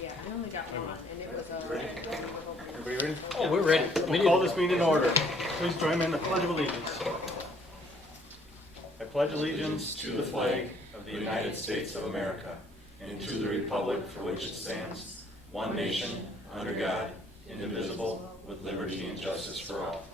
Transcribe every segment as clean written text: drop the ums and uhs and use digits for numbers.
Yeah, we only got one, and it was Everybody ready? Oh, we're ready. We'll call this meeting in order. Please join me in the Pledge of Allegiance. I pledge allegiance to the flag of the United States of America and to the republic for which it stands, one nation, under God, indivisible, with liberty and justice for all.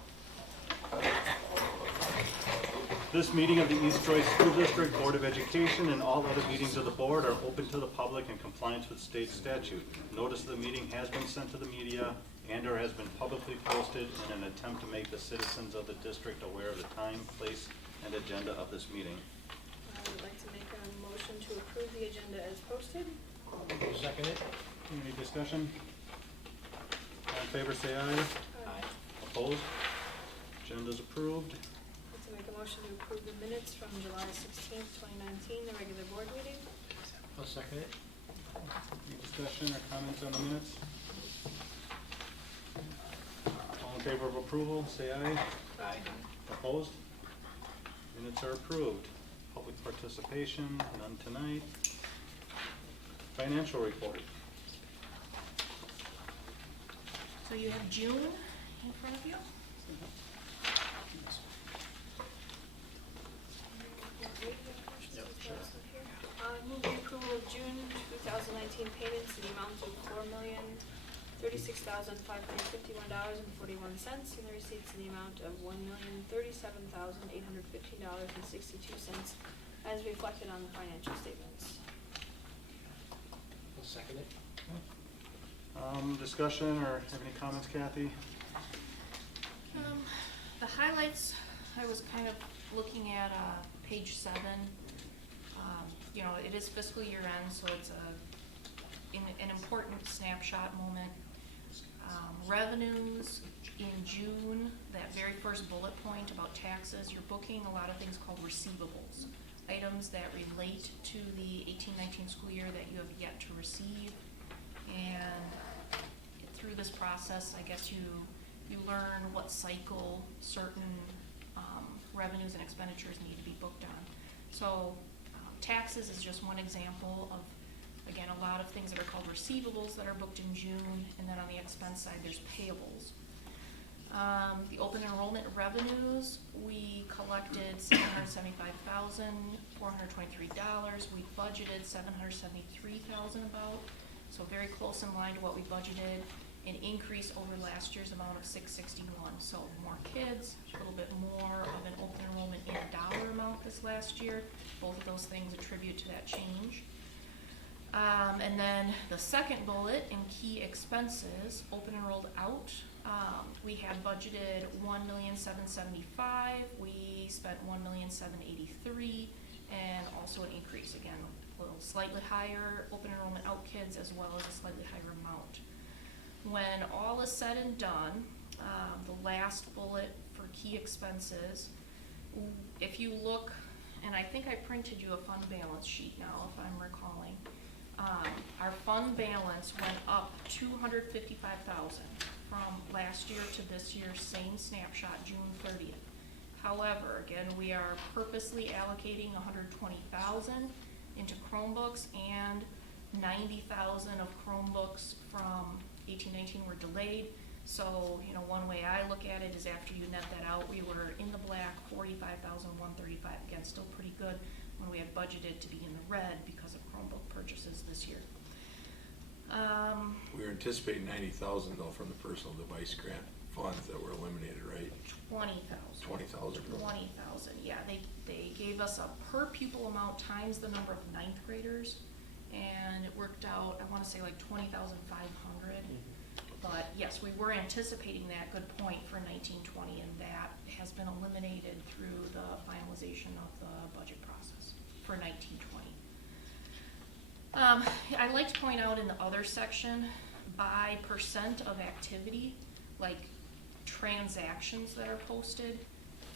This meeting of the East Troy School District Board of Education and all other meetings of the board are open to the public in compliance with state statute. Notice of the meeting has been sent to the media and/or has been publicly posted in an attempt to make the citizens of the district aware of the time, place, and agenda of this meeting. I would like to make a motion to approve the agenda as posted. Second it. Any discussion? All in favor, say aye. Aye. Opposed? Agenda's approved. I'd like to make a motion to approve the minutes from July 16th, 2019, the regular board meeting. I'll second it. Any discussion or comments on the minutes? All in favor of approval, say aye. Aye. Opposed? Minutes are approved. Public participation, none tonight. Financial report. So you have June in front of you. I move the approval of June 2019 payments in the amount of $4,036,551.41 and the receipts in the amount of $1,037,815.62 as reflected on the financial statements. I'll second it. Discussion or have any comments, Kathy? The highlights, I was kind of looking at page 7. You know, it is fiscal year end, so it's an important snapshot moment. Revenues in June, that very first bullet point about taxes, you're booking a lot of things called receivables, items that relate to the 18-19 school year that you have yet to receive. And through this process, I guess you learn what cycle certain revenues and expenditures need to be booked on. So taxes is just one example of, again, a lot of things that are called receivables that are booked in June, and then on the expense side, there's payables. The open enrollment revenues, we collected $775,423. We budgeted $773,000 about, so very close in line to what we budgeted. An increase over last year's amount of $661. So more kids, a little bit more of an open enrollment in dollar amount this last year. Both of those things attribute to that change. And then the second bullet in key expenses, open enrolled out, we had budgeted $1,775,000. We spent $1,783,000, and also an increase again, a little slightly higher open enrollment out kids as well as a slightly higher amount. When all is said and done, the last bullet for key expenses, if you look, and I think I printed you a fund balance sheet now, if I'm recalling. Our fund balance went up $255,000 from last year to this year, same snapshot, June 30th. However, again, we are purposely allocating $120,000 into Chromebooks, and $90,000 of Chromebooks from 18-19 were delayed. So, you know, one way I look at it is after you net that out, we were in the black, $45,135. Again, still pretty good when we had budgeted to be in the red because of Chromebook purchases this year. We were anticipating $90,000 though from the personal device grant funds that were eliminated, right? 20,000. 20,000. 20,000. Yeah, they gave us a per pupil amount times the number of ninth graders, and it worked out, I want to say like 20,500. But yes, we were anticipating that, good point, for 1920, and that has been eliminated through the finalization of the budget process for 1920. I'd like to point out in the other section, by percent of activity, like transactions that are posted,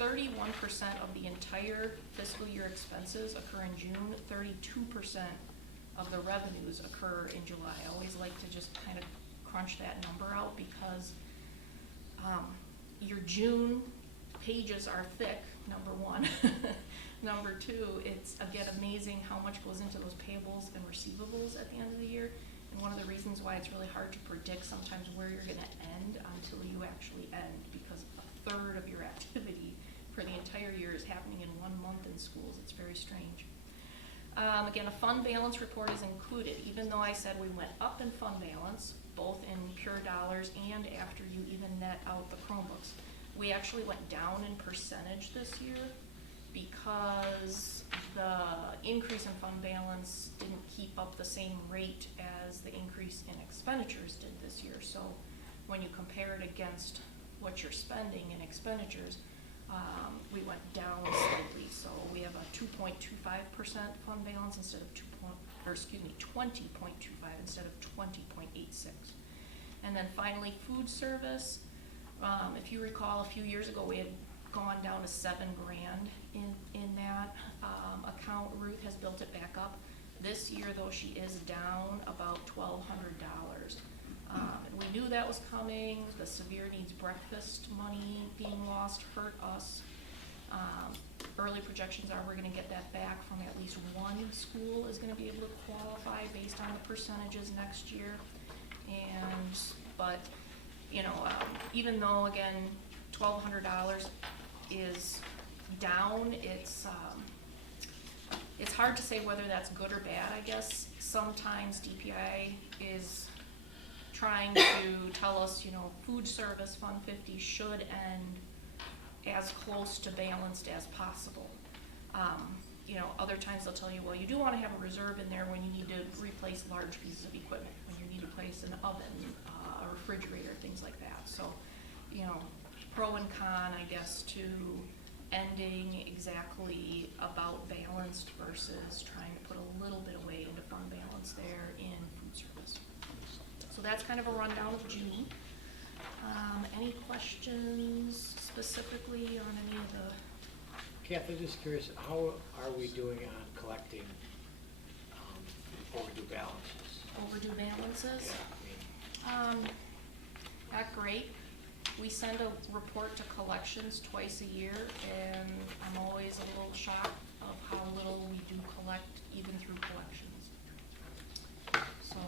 31% of the entire fiscal year expenses occur in June, 32% of the revenues occur in July. I always like to just kind of crunch that number out because your June pages are thick, number one. Number two, it's again amazing how much goes into those payables and receivables at the end of the year. And one of the reasons why it's really hard to predict sometimes where you're gonna end until you actually end, because a third of your activity for the entire year is happening in 1 month in schools. It's very strange. Again, a fund balance report is included, even though I said we went up in fund balance, both in pure dollars and after you even net out the Chromebooks. We actually went down in percentage this year because the increase in fund balance didn't keep up the same rate as the increase in expenditures did this year. So when you compare it against what you're spending in expenditures, we went down slightly. So we have a 2.25% fund balance instead of 20.25 instead of 20.86. And then finally, food service. If you recall, a few years ago, we had gone down to $7,000 in that account. Ruth has built it back up. This year, though, she is down about $1,200. And we knew that was coming. The severe needs breakfast money being lost hurt us. Early projections are we're gonna get that back from at least one school is gonna be able to qualify based on the percentages next year. But even though, again, $1,200 is down, it's hard to say whether that's good or bad, I guess. Sometimes DPI is trying to tell us, food service Fund 50 should end as close to balanced as possible. Other times they'll tell you, well, you do want to have a reserve in there when you need to replace large pieces of equipment, when you need to replace an oven, a refrigerator, things like that. So, pro and con, I guess, to ending exactly about balanced versus trying to put a little bit away into fund balance there in food service. So that's kind of a rundown of June. Any questions specifically on any of the? Kath, I'm just curious, how are we doing on collecting overdue balances? Overdue balances? Yeah, Not great. We send a report to collections twice a year, and I'm always a little shocked of how little we do collect even through collections. So,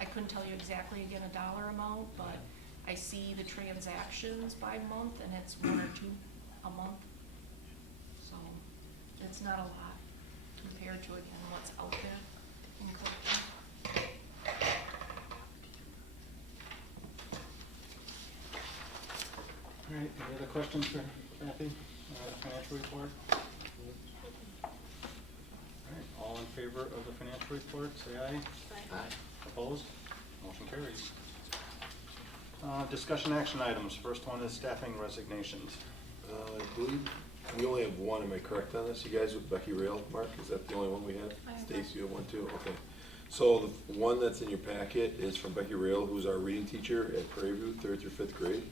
I couldn't tell you exactly, again, a dollar amount, but I see the transactions by month, and it's 1 or 2 a month. So, it's not a lot compared to, again, what's out there in collection. All right, any other questions for Kathy, the financial report? All right, all in favor of the financial report, say aye. Aye. Opposed? Motion carries. Discussion action items. First one is staffing resignations. I believe we only have one, am I correct on this? You guys with Becky Rail, Mark, is that the only one we have? I have Stacy, you have one too? Okay. So the one that's in your packet is from Becky Rail, who's our reading teacher at Prairie View, 3rd through 5th grade.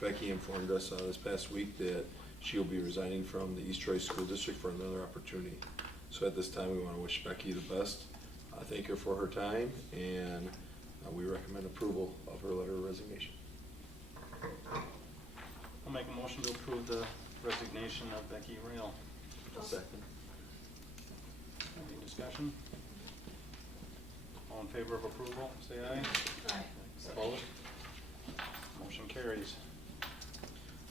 Becky informed us this past week that she'll be resigning from the East Troy School District for another opportunity. So at this time, we want to wish Becky the best, thank her for her time, and we recommend approval of her letter of resignation. I'll make a motion to approve the resignation of Becky Rail. Second. Any discussion? All in favor of approval, say aye. Aye. Opposed? Motion carries.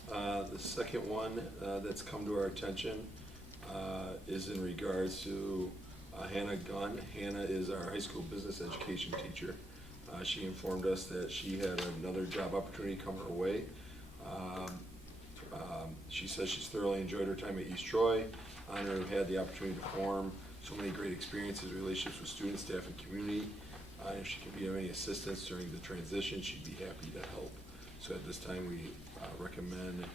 The second one that's come to our attention is in regards to Hannah Gunn. Hannah is our high school business education teacher. She informed us that she had another job opportunity come her way. She says she's thoroughly enjoyed her time at East Troy, honored to have had the opportunity to form so many great experiences, relationships with students, staff, and community. If she can be of any assistance during the transition, she'd be happy to help. So at this time, we recommend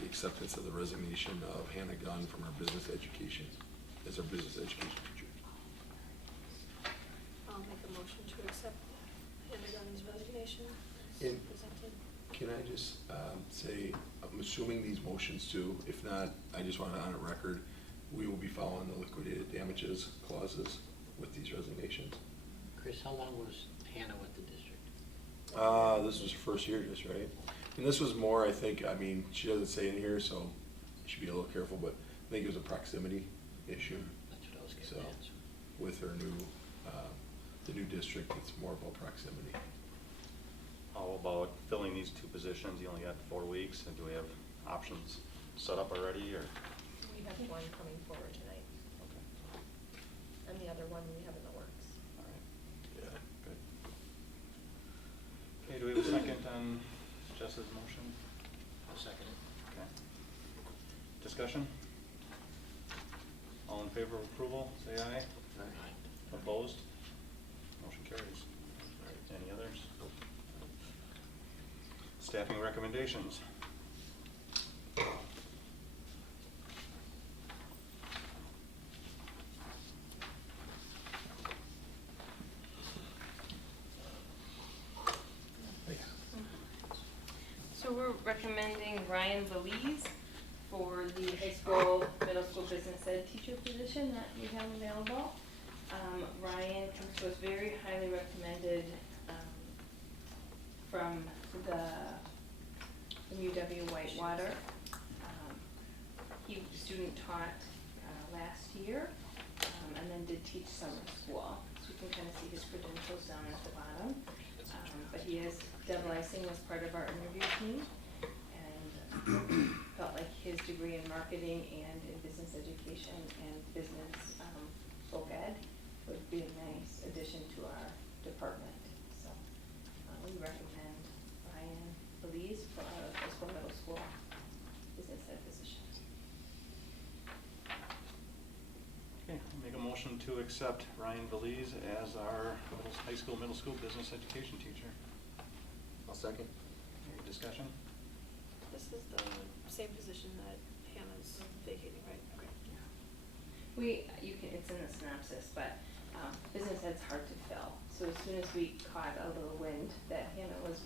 the acceptance of the resignation of Hannah Gunn from our business education, as our business education teacher. I'll make a motion to accept Hannah Gunn's resignation as And- presented. Can I just say, I'm assuming these motions too, if not, I just want it on record, we will be following the liquidated damages clauses with these resignations. Chris, how long was Hannah with the district? This was her first year, just right? And this was more, I think, she doesn't say in here, so you should be a little careful, but I think it was a proximity issue That's what I was So- getting at. with her new the new district, it's more about proximity. How about filling these 2 positions? You only got 4 weeks, and do we have options set up already, or? We have one coming forward tonight, Okay, and the other one we have in the works. all right, Yeah. good. Okay, do we have a second on Jess's motion? I'll second it. Okay. Discussion? All in favor of approval, say aye. Opposed? Motion carries. All right, any others? Staffing recommendations. So we're recommending Ryan Belize for the high school, middle school business ed teacher position that we have available. Ryan comes to us very highly recommended from UW Whitewater. He student taught last year and then did teach summer school. So you can kind of see his credentials down at the bottom. But he has double icing was part of our interview team, and felt like his degree in marketing and in business education and business folk ed would be a nice addition to our department. So we recommend Ryan Belize for our high school, middle school business ed position. Okay, I'll make a motion to accept Ryan Belize as our high school, middle school business education teacher. I'll second. Any discussion? This is the same position that Hannah's vacating, right? Okay. It's in the synopsis, but business ed's hard to fill. So as soon as we caught a little wind that Hannah was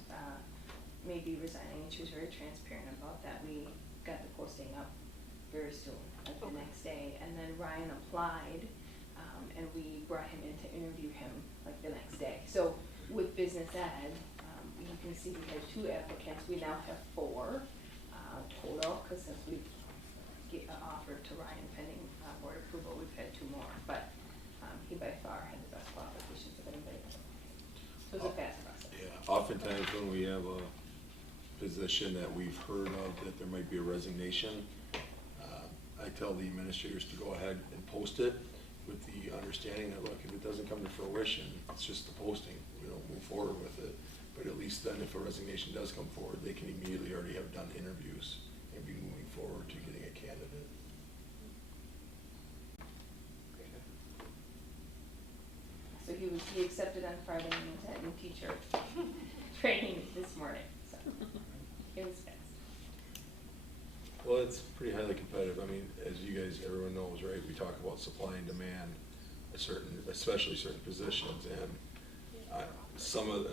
maybe resigning, and she was very transparent about that, we got the posting up very soon, like the next day. And then Ryan applied, and we brought him in to interview him like the next day. So with business ed, you can see we had 2 applicants. We now have 4 total, because since we've offered to Ryan pending board approval, we've had 2 more. But he by far had the best qualifications of anybody else. So it's a fast process. Yeah, oftentimes when we have a position that we've heard of that there might be a resignation, I tell the administrators to go ahead and post it with the understanding that, look, if it doesn't come to fruition, it's just the posting. We don't move forward with it. But at least then if a resignation does come forward, they can immediately already have done interviews and be moving forward to getting a candidate. So he accepted on Friday and was at new teacher training this morning. So it was fast. Well, it's pretty highly competitive. I mean, as you guys, everyone knows, right, we talk about supply and demand, especially certain positions, and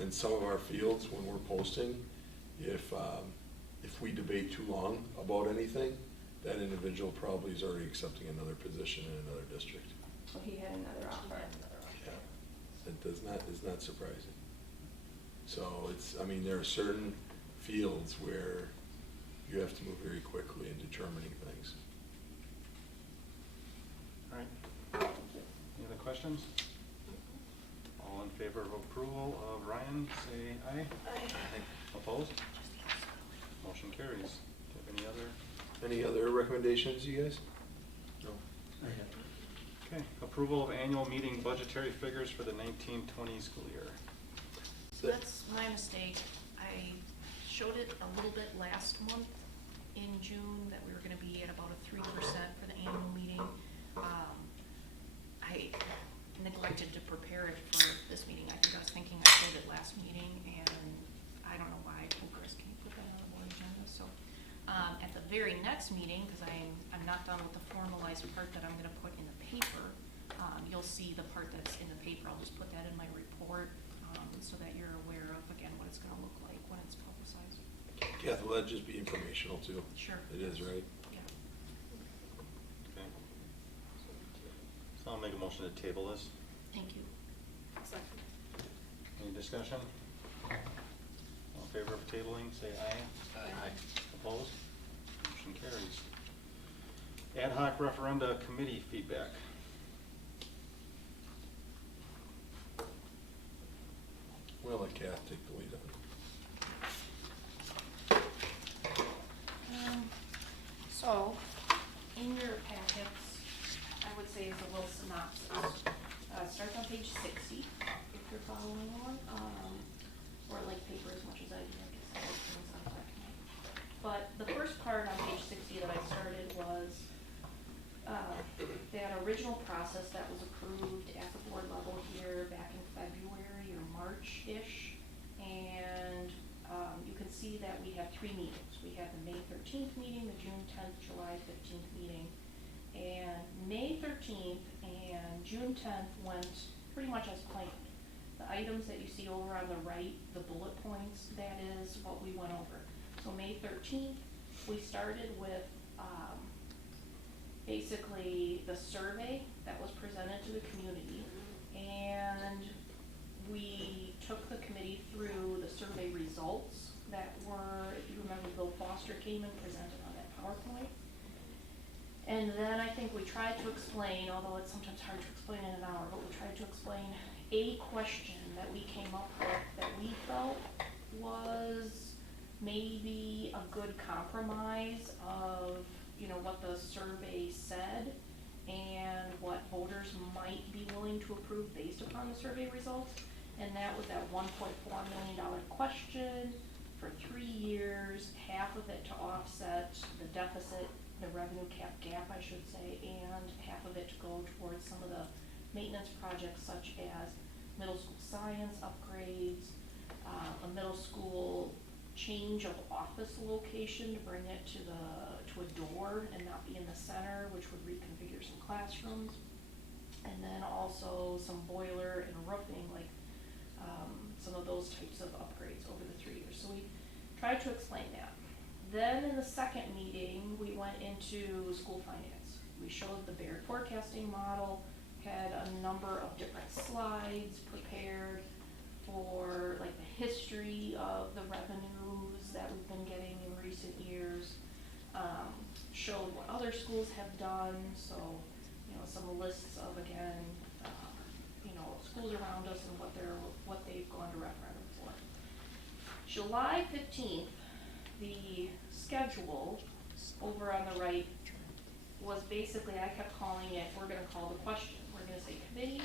in some of our fields, when we're posting, if we debate too long about anything, that individual probably is already accepting another position in another district. Well, he had another offer. Yeah, it is not surprising. So there are certain fields where you have to move very quickly in determining things. All right. Any other questions? All in favor of approval of Ryan, say aye. Aye. Opposed? Motion carries. Do you have Any other recommendations, you guys? No? Okay, approval of annual meeting budgetary figures for the 1920 school year. So that's my mistake. I showed it a little bit last month in June that we were gonna be at about a 3% for the annual meeting. I neglected to prepare it for this meeting. I think I was thinking I showed it last meeting, and I don't know why. Oh, Chris, can you put that on the board agenda? So, at the very next meeting, because I'm not done with the formalized part that I'm gonna put in the paper, you'll see the part that's in the paper. I'll just put that in my report, so that you're aware of, again, what it's gonna look like when it's publicized. Kathy, will that just be informational too? Sure. It is, right? Yeah. Okay. So I'll make a motion to table this. Thank you. Second. Any discussion? All in favor of tabling, say aye. Aye. Opposed? Motion carries. Ad hoc referenda committee feedback. We'll let Kath take the lead on it. So, in your packets, I would say is a little synopsis. Starts on page 60, if you're following along, or like paper as much as I do, I guess I like things on black and white. But the first part on page 60 that I started was that original process that was approved at the board level here back in February or March-ish. And you can see that we have 3 meetings. We have the May 13th meeting, the June 10th, July 15th meeting. And May 13th and June 10th went pretty much as planned. The items that you see over on the right, the bullet points, that is what we went over. So May 13th, we started with basically the survey that was presented to the community, and we took the committee through the survey results that were, if you remember, Bill Foster came and presented on that PowerPoint. And then I think we tried to explain, although it's sometimes hard to explain in an hour, but we tried to explain a question that we came up with that we felt was maybe a good compromise of, you know, what the survey said and what voters might be willing to approve based upon the survey results. And that was that $1.4 million question for 3 years, half of it to offset the deficit, the revenue gap, I should say, and half of it to go towards some of the maintenance projects such as middle school science upgrades, a middle school change of office location to bring it to a door and not be in the center, which would reconfigure some classrooms, and then also some boiler and roofing, like some of those types of upgrades over the 3 years. So we tried to explain that. Then in the second meeting, we went into school finance. We showed the Baird forecasting model, had a number of different slides prepared for like the history of the revenues that we've been getting in recent years, showed what other schools have done, so, you know, some lists of, again, you know, schools around us and what they've gone to referendum for. July 15th, the schedule over on the right was basically, I kept calling it, we're gonna call the question. We're gonna say, committee,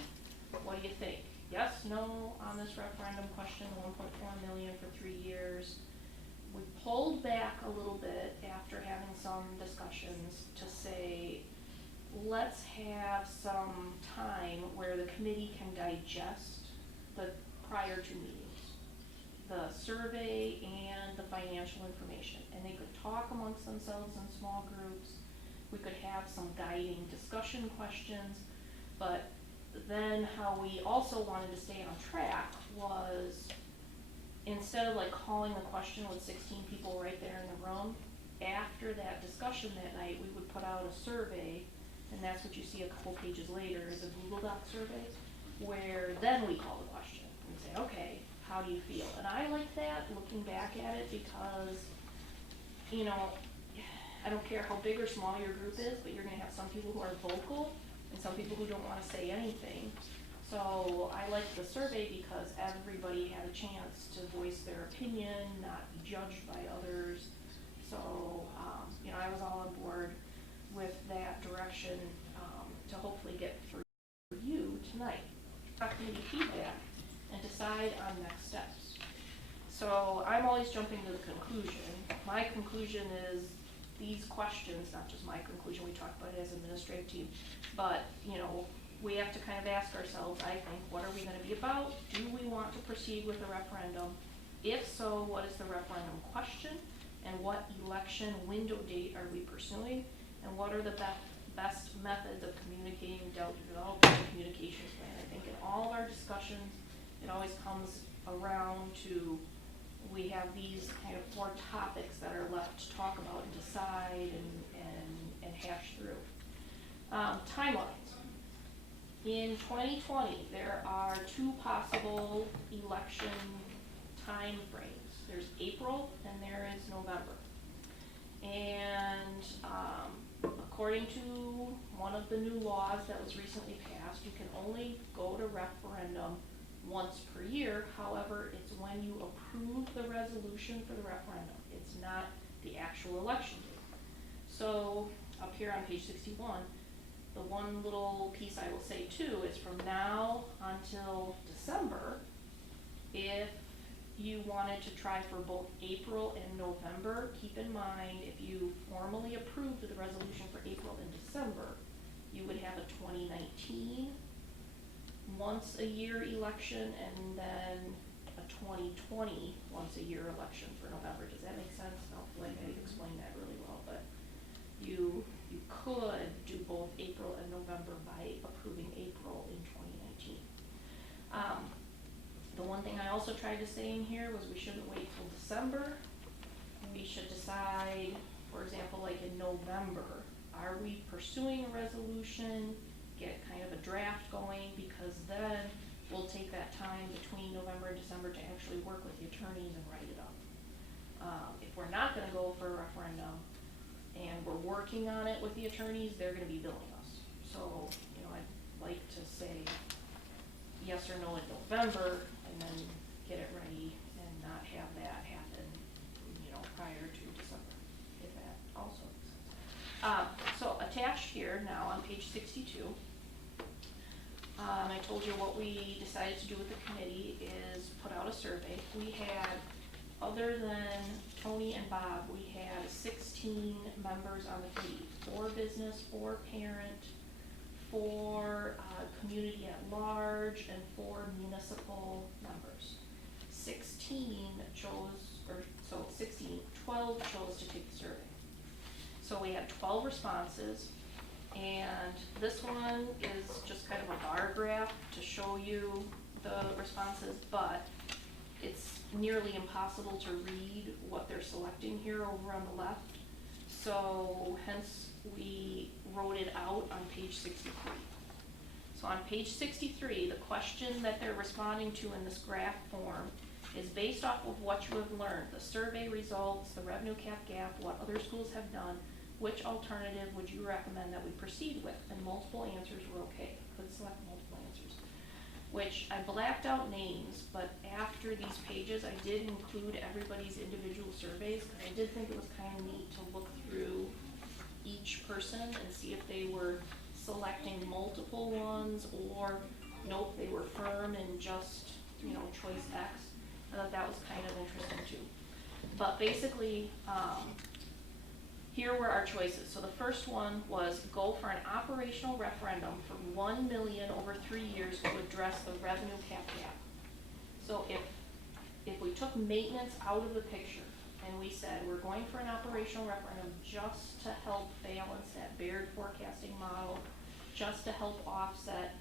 what do you think? Yes, no on this referendum question, 1.4 million for 3 years. We pulled back a little bit after having some discussions to say, let's have some time where the committee can digest the prior 2 meetings, the survey and the financial information, and they could talk amongst themselves in small groups. We could have some guiding discussion questions, but then how we also wanted to stay on track was, instead of like calling the question with 16 people right there in the room, after that discussion that night, we would put out a survey, and that's what you see a couple pages later is a Google Doc survey, where then we call the question and say, okay, how do you feel? And I like that, looking back at it, because, you know, I don't care how big or small your group is, but you're gonna have some people who are vocal and some people who don't wanna say anything. So I liked the survey because everybody had a chance to voice their opinion, not be judged by others. So, you know, I was all on board with that direction to hopefully get through you tonight. Talk to the feedback and decide on next steps. So I'm always jumping to the conclusion. My conclusion is these questions, not just my conclusion, we talked about it as an administrative team, but, you know, we have to kind of ask ourselves, I think, what are we going to be about? Do we want to proceed with the referendum? If so, what is the referendum question? And what election window date are we pursuing? And what are the best methods of communicating, developing a communications plan? I think in all of our discussions, it always comes around to, we have these kind of 4 topics that are left to talk about and decide and hash through. Timelines. In 2020, there are 2 possible election time frames. There's April and there is November. And according to one of the new laws that was recently passed, you can only go to referendum once per year. However, when you approve the resolution for the referendum. It's not the actual election date. So up here on page 61, the one little piece I will say too is from now until December, if you wanted to try for both April and November, keep in mind if you formally approved the resolution for April and December, you would have a 2019 once a year election and then a 2020 once a year election for November. Does that make sense? I don't feel like I explained that really well, but you could do both April and November by approving April in 2019. The one thing I also tried to say in here was we shouldn't wait till December. We should decide, for example, like in November, are we pursuing a resolution, get kind of a draft going, because then we'll take that time between November and December to actually work with the attorneys and write it up. If we're not gonna go for a referendum and we're working on it with the attorneys, they're gonna be billing us. So, you know, I'd like to say yes or no in November and then get it ready and not have that happen, you know, prior to December, if that also makes sense. So attached here now on page 62, I told you what we decided to do with the committee is put out a survey. We had, other than Tony and Bob, we had 16 members on the committee, 4 business, 4 parent, 4 community at large, and 4 municipal members. 12 chose to take the survey. So we had 12 responses, and this one is just kind of a bar graph to show you the responses, but it's nearly impossible to read what they're selecting here over on the left. So hence we wrote it out on page 63. So on page 63, the question that they're responding to in this graph form is based off of what you have learned, the survey results, the revenue cap gap, what other schools have done, which alternative would you recommend that we proceed with? And multiple answers were okay. Could select multiple answers. Which I blacked out names, but after these pages I did include everybody's individual surveys. I did think it was kind of neat to look through each person and see if they were selecting multiple ones or nope, they were firm in just, you know, choice X. I thought that was kind of interesting too. But basically, here were our choices. So the first one was go for an operational referendum for $1 million over 3 years to address the revenue cap gap. So if we took maintenance out of the picture and we said we're going for an operational referendum just to help balance that Baird forecasting model, just to help offset,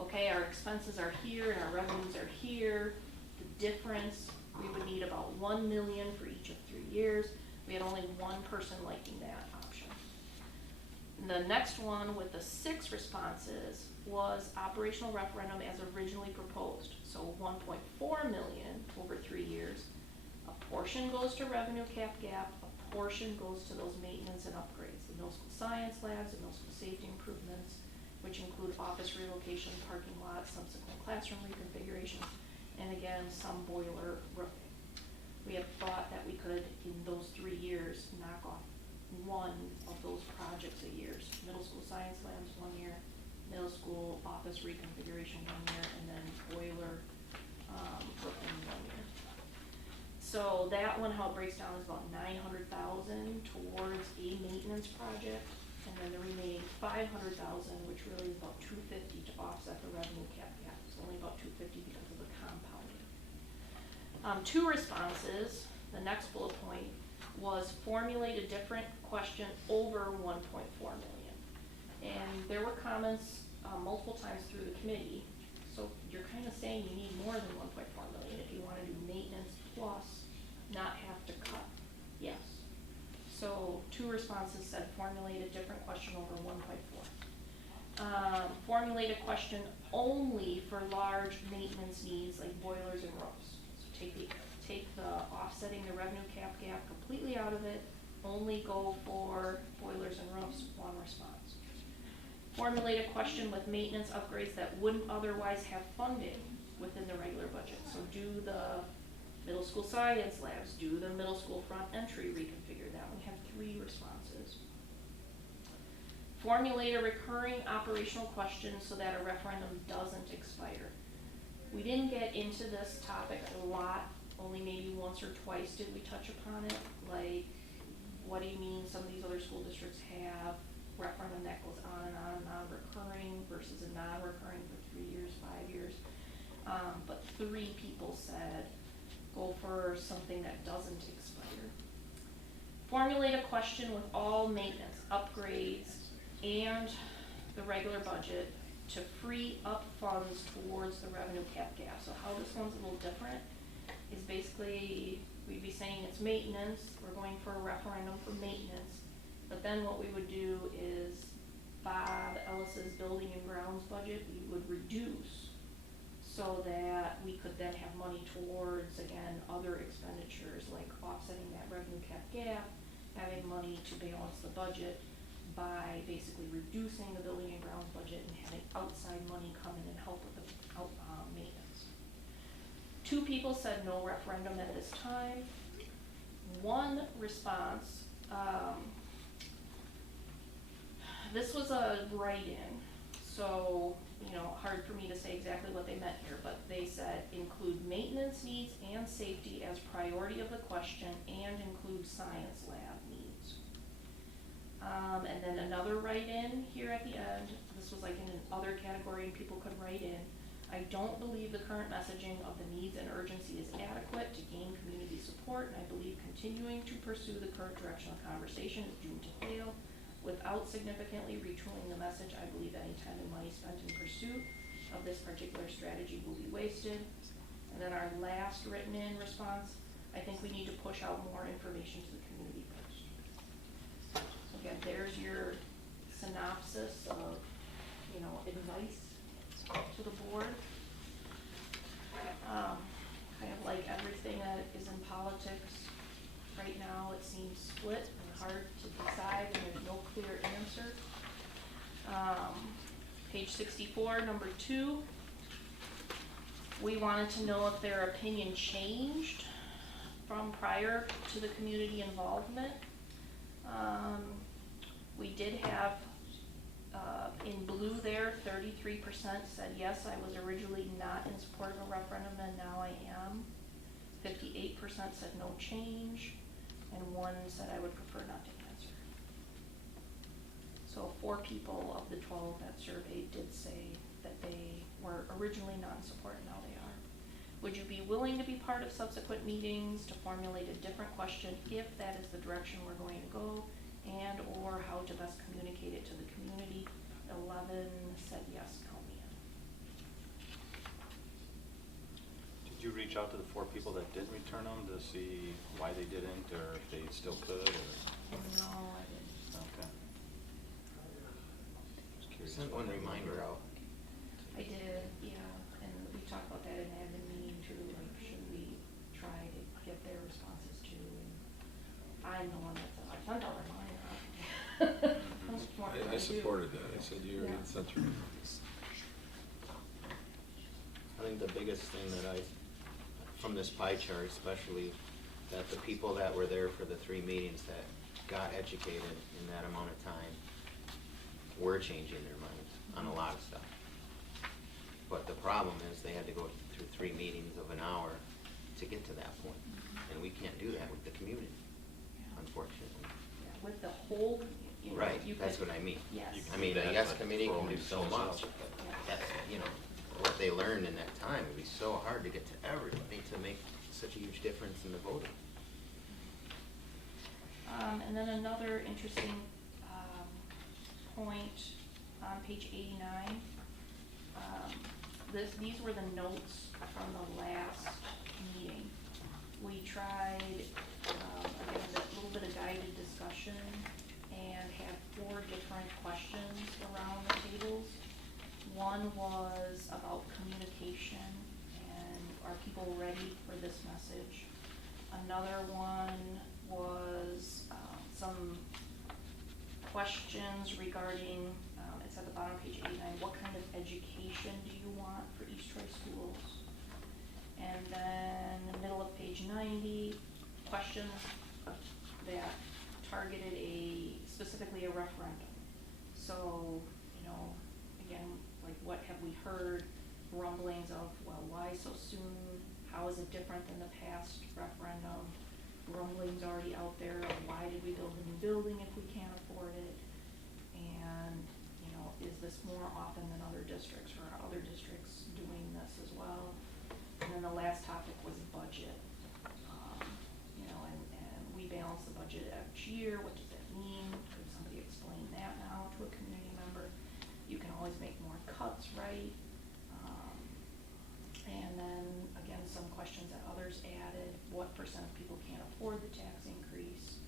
okay, our expenses are here and our revenues are here, the difference, we would need about $1 million for each of 3 years. We had only one person liking that option. The next one with the 6 responses was operational referendum as originally proposed. So 1.4 million over 3 years. A portion goes to revenue cap gap, a portion goes to those maintenance and upgrades, the middle school science labs, the middle school safety improvements, which include office relocation, parking lots, subsequent classroom reconfiguration, and again, some boiler roofing. We had thought that we could, in those 3 years, knock off one of those projects a year. So middle school science labs 1 year, middle school office reconfiguration 1 year, and then boiler roofing 1 year. So that one, how it breaks down, is about $900,000 towards a maintenance project, and then the remaining $500,000, which really is about $250,000 to offset the revenue cap gap. It's only about $250,000 because of the compounding. 2 responses, the next bullet point, was formulate a different question over 1.4 million. And there were comments multiple times through the committee. So you're kind of saying you need more than 1.4 million if you want to do maintenance plus not have to cut. Yes. So 2 responses said formulate a different question over 1.4. Formulate a question only for large maintenance needs like boilers and roofs. Take the offsetting the revenue cap gap completely out of it, only go for boilers and roofs, 1 response. Formulate a question with maintenance upgrades that wouldn't otherwise have funding within the regular budget. So do the Middle school science labs, do the middle school front entry, reconfigure that. We have 3 responses. Formulate a recurring operational question so that a referendum doesn't expire. We didn't get into this topic a lot, only maybe once or twice did we touch upon it. Like, what do you mean some of these other school districts have referendum that goes on and on, non-recurring versus a non-recurring for 3 years, 5 years. But 3 people said, go for something that doesn't expire. Formulate a question with all maintenance, upgrades, and the regular budget to free up funds towards the revenue cap gap. So how this one's a little different is basically, we'd be saying it's maintenance, we're going for a referendum for maintenance, but then what we would do is Bob Ellis's building and grounds budget, we would reduce so that we could then have money towards, again, other expenditures, like offsetting that revenue cap gap, having money to balance the budget by basically reducing the building and grounds budget and having outside money come in and help with the maintenance. 2 people said no referendum at this time. 1 response, this was a write-in, so, hard for me to say exactly what they meant here, but they said include maintenance needs and safety as priority of the question and include science lab needs. And then another write-in here at the end, this was like in an other category and people could write in, I don't believe the current messaging of the needs and urgency is adequate to gain community support, and I believe continuing to pursue the current direction of conversation is doomed to fail. Without significantly retooling the message, I believe any time and money spent in pursuit of this particular strategy will be wasted. And then our last written in response, I think we need to push out more information to the community first. So again, there's your synopsis of, advice to the board. Kind of like everything that is in politics right now, it seems split and hard to decide, and there's no clear answer. Page 64, number 2. We wanted to know if their opinion changed from prior to the community involvement. We did have, in blue there, 33% said yes, I was originally not in support of a referendum and now I am. 58% said no change, and 1 said I would prefer not to answer. So 4 people of the 12 that surveyed did say that they were originally not in support and now they are. Would you be willing to be part of subsequent meetings to formulate a different question if that is the direction we're going to go, and or how to best communicate it to the community? 11 said yes, count me in. Did you reach out to the 4 people that did return them to see why they didn't, or if they still could, or? No, I didn't. Okay. Just curious. Sent one reminder out. I did, yeah, and we talked about that in admin meeting too, like, should we try to get their responses too? And I'm the one that said, I sent out a reminder. I supported that. I said you already sent your. I think the biggest thing that from this pie chart especially, that the people that were there for the 3 meetings that got educated in that amount of time were changing their minds on a lot of stuff. But the problem is they had to go through 3 meetings of an hour to get to that point. And we can't do that with the community, unfortunately. Yeah, with the whole, Right, you that's could- what I mean. Yes. I mean, the yes committee can do so Throwing much, things but Yeah. that's, what they learned in that time, it'd be so hard to get to everybody to make such a huge difference in the voting. And then another interesting point on page 89. These were the notes from the last meeting. We tried, again, a little bit of guided discussion and had 4 different questions around the tables. One was about communication and are people ready for this message? Another one was some questions regarding, it's at the bottom of page 89, what kind of education do you want for East Troy schools? And then the middle of page page 90, questions that targeted specifically a referendum. So, you know, again, like what have we heard? Rumblings of, well, why so soon? How is it different than the past referendum? Rumblings already out there of why did we build a new building if we can't afford it? And, you know, is this more often than other districts, or are other districts doing this as well? And then the last topic was budget. You know, and we balance the budget each year. What does that mean? Could somebody explain that now to a community member? You can always make more cuts, right? And then, again, some questions that others added. What % of people can't afford the tax increase?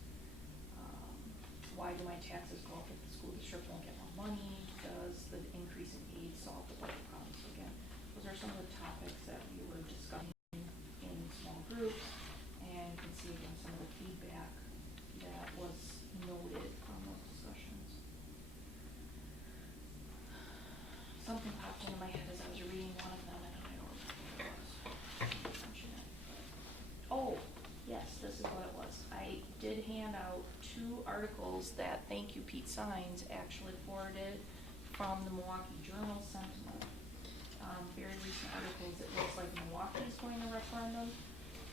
Why do my taxes go up if the school district won't get more money? Does the increase in aid solve the budget problem? So again, those are some of the topics that we were discussing in small groups. And you can see again some of the feedback that was noted from those discussions. Something popped into my head as I was reading one of them, and I don't remember what it was. Oh, yes, this is what it was. I did hand out 2 articles that Thank You Pete Signs actually forwarded from the Milwaukee Journal Sentinel. Very recent articles. It looks like Milwaukee is going to referendum,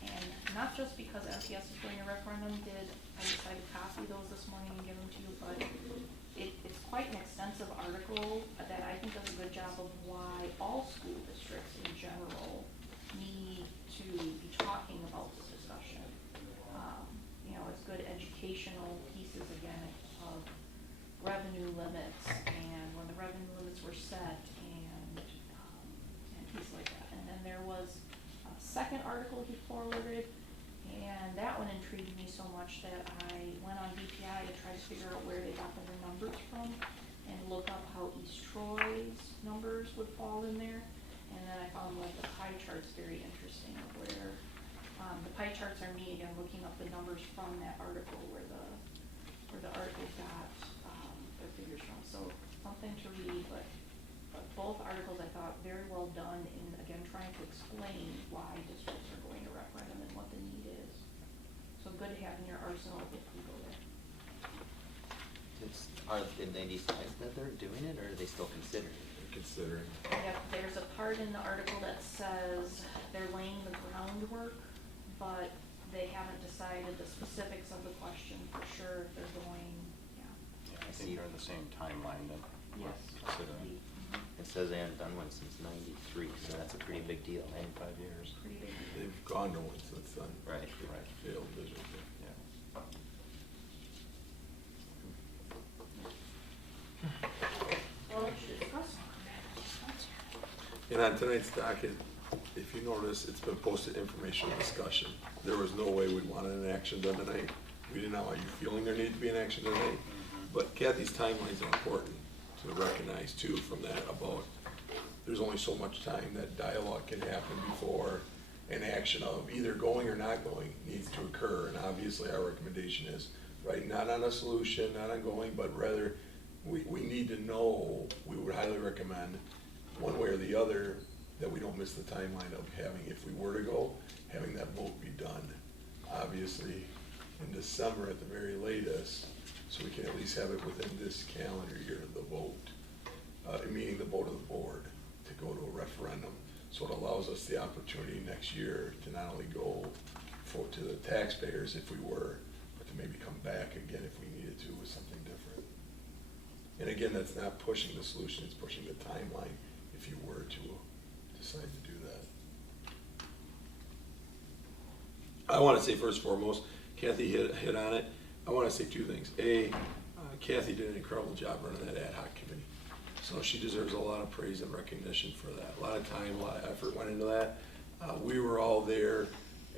and not just because MTS is going to referendum I decided to copy those this morning and give them to you, but it's quite an extensive article that I think does a good job of why all school districts in general need to be talking about this discussion. You know, it's good educational pieces again of revenue limits and when the revenue limits were set and pieces like that. And then there was a second article he forwarded, and that one intrigued me so much that I went on BPI to try to figure out where they got their numbers from and look up how East Troy's numbers would fall in there. And then I found like the pie charts very interesting of where the pie charts are me again looking up the numbers from that article where the article got their figures from. So something to read, but both articles I thought very well done in again trying to explain why districts are going to referendum and what the need is. So good to have in your arsenal if we go there. Did they decide that they're doing it, or are they still considering it? Considering. Yep, there's a part in the article that says they're laying the groundwork, but they haven't decided the specifics of the question for sure if they're going, Yeah, I think they're in the same timeline that we're yes. considering. It says they haven't done one since '93, so that's a pretty big deal, 5 years. Pretty big. They've gone to one since then. Right. Failed miserably. Yeah. Well, we should discuss. And on tonight's docket, if you notice, it's been posted informational discussion. There was no way we wanted an action done tonight. We didn't know how you feeling there needed to be an action tonight. But Kathy's timelines are important to recognize too from that about there's only so much time that dialogue can happen before an action of either going or not going needs to occur. And obviously our recommendation is, right, not on a solution, not on going, but rather we need to know, we would highly recommend one way or the other that we don't miss the timeline of having, if we were to go, having that vote be done. Obviously in December at the very latest, so we can at least have it within this calendar year, the vote, meaning the vote of the board to go to a referendum. So it allows us the opportunity next year to not only go to the taxpayers if we were, but to maybe come back again if we needed to with something different. And again, that's not pushing the solution, it's pushing the timeline if you were to decide to do that. I want to say first and foremost, Kathy hit on it. I want to say 2 things. Kathy did an incredible job running that ad hoc committee. So she deserves a lot of praise and recognition for that. A lot of time, a lot of effort went into that. We were all there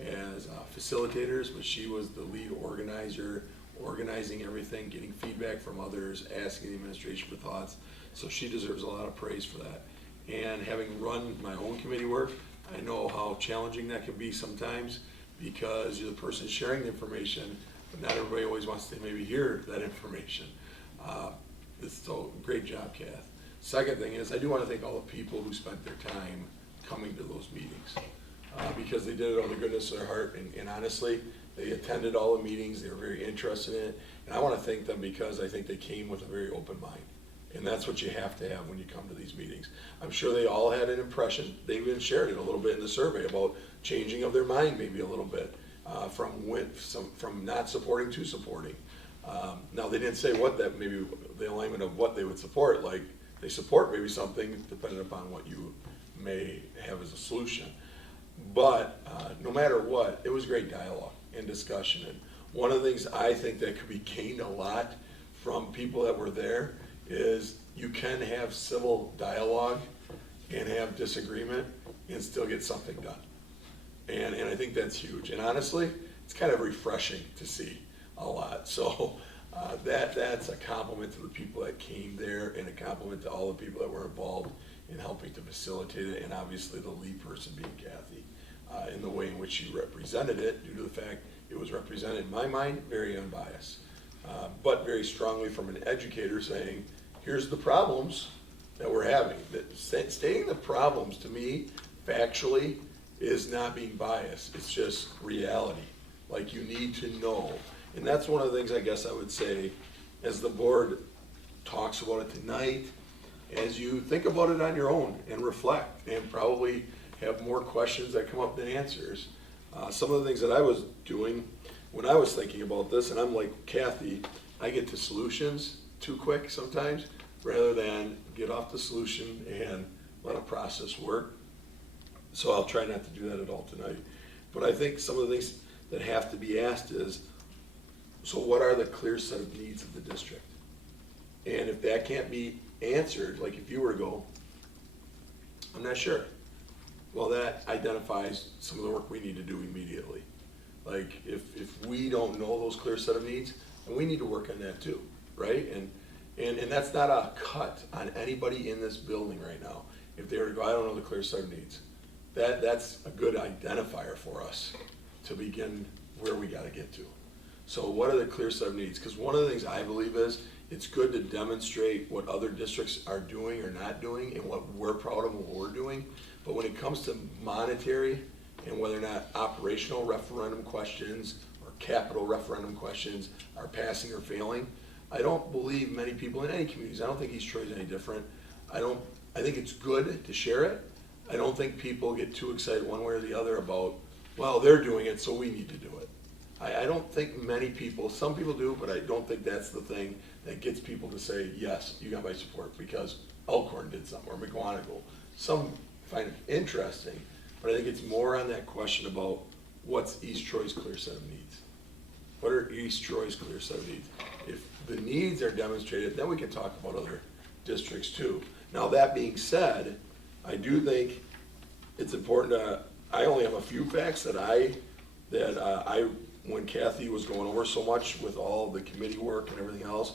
as facilitators, but she was the lead organizer, organizing everything, getting feedback from others, asking the administration for thoughts. So she deserves a lot of praise for that. And having run my own committee work, I know how challenging that can be sometimes because you're the person sharing the information, but not everybody always wants to maybe hear that information. So great job, Kath. Second thing is, I do want to thank all the people who spent their time coming to those meetings. because they did it out of the goodness of their heart, and honestly, they attended all the meetings, they were very interested in it, and I want to thank them because I think they came with a very open mind. And that's what you have to have when you come to these meetings. I'm sure they all had an impression, they even shared it a little bit in the survey about changing of their mind maybe a little bit, from not supporting to supporting. Now, they didn't say what that, maybe the alignment of what they would support, like they support maybe something depending upon what you may have as a solution. But no matter what, it was great dialogue and discussion. And one of the things I think that could be gained a lot from people that were there is you can have civil dialogue and have disagreement and still get something done. And I think that's huge. And honestly, it's kind of refreshing to see a lot. So that's a compliment to the people that came there and a compliment to all the people that were involved in helping to facilitate it, and obviously the lead person being Kathy, in the way in which she represented it, due to the fact it was represented, in my mind, very unbiased, but very strongly from an educator saying, here's the problems that we're having. Stating the problems, to me, factually, is not being biased. It's just reality. Like, you need to know. And that's one of the things I guess I would say, as the board talks about it tonight, as you think about it on your own and reflect and probably have more questions that come up than answers. Some of the things that I was doing when I was thinking about this, and I'm like Kathy, I get to solutions too quick sometimes, rather than get off the solution and let a process work. So I'll try not to do that at all tonight. But I think some of the things that have to be asked is, so what are the clear set of needs of the district? And if that can't be answered, like if you were to go, I'm not sure. Well, that identifies some of the work we need to do immediately. Like if we don't know those clear set of needs, then we need to work on that too, right? And that's not a cut on anybody in this building right now. If they were to go, I don't know the clear set of needs. That's a good identifier for us to begin where we gotta get to. So what are the clear set of needs? Because one of the things I believe is, it's good to demonstrate what other districts are doing or not doing and what we're proud of and what we're doing. But when it comes to monetary and whether or not operational referendum questions or capital referendum questions are passing or failing, I don't believe many people in any communities, I don't think East Troy is any different. I think it's good to share it. I don't think people get too excited one way or the other about, well, they're doing it, so we need to do it. I don't think many people, some people do, but I don't think that's the thing that gets people to say, yes, you got my support because Elkhorn did something, or McGonigal. Some find it interesting, but I think it's more on that question about what's East Troy's clear set of needs. What are East Troy's clear set of needs? If the needs are demonstrated, then we can talk about other districts too. Now, that being said, I do think it's important to, I only have a few facts that when Kathy was going over so much with all the committee work and everything else,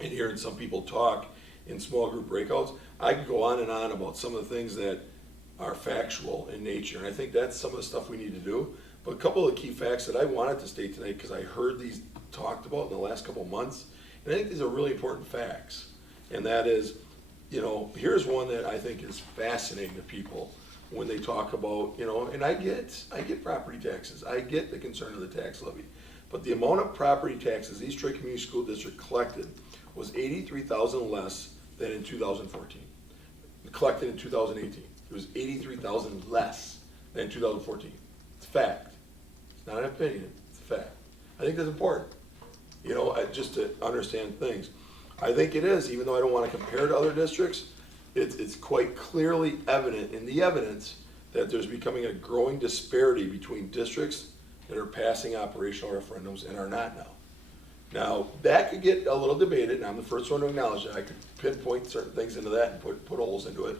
and hearing some people talk in small group breakouts, I could go on and on about some of the things that are factual in nature, and I think that's some of the stuff we need to do. But a couple of key facts that I wanted to state tonight, because I heard these talked about in the last couple of months, and I think these are really important facts, and that is, here's one that I think is fascinating to people when they talk about, and I get property taxes, I get the concern of the tax levy, but the amount of property taxes East Troy Community School District collected was $83,000 less than in 2014. Collected in 2018, it was $83,000 less than 2014. It's a fact. It's not an opinion. It's a fact. I think that's important. Just to understand things. I think it is, even though I don't want to compare to other districts. It's quite clearly evident in the evidence that there's becoming a growing disparity between districts that are passing operational referendums and are not now. Now, that could get a little debated, and I'm the first one to acknowledge that. I could pinpoint certain things into that and put holes into it.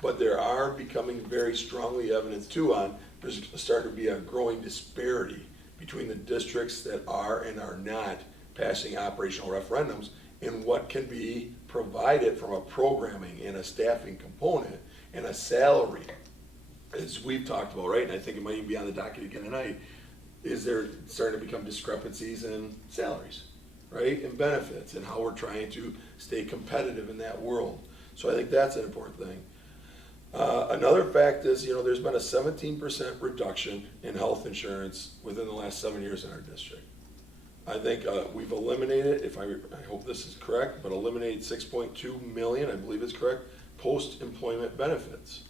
But there are becoming very strongly evidence too on, there's starting to be a growing disparity between the districts that are and are not passing operational referendums and what can be provided from a programming and a staffing component and a salary, as we've talked about, right? And I think it might even be on the docket again tonight, is there starting to become discrepancies in salaries, right? And benefits, and how we're trying to stay competitive in that world. So I think that's an important thing. Another fact is, there's been a 17% reduction in health insurance within the last 7 years in our district. I think we've eliminated, I hope this is correct, but eliminated 6.2 million, I believe it's correct, post-employment benefits.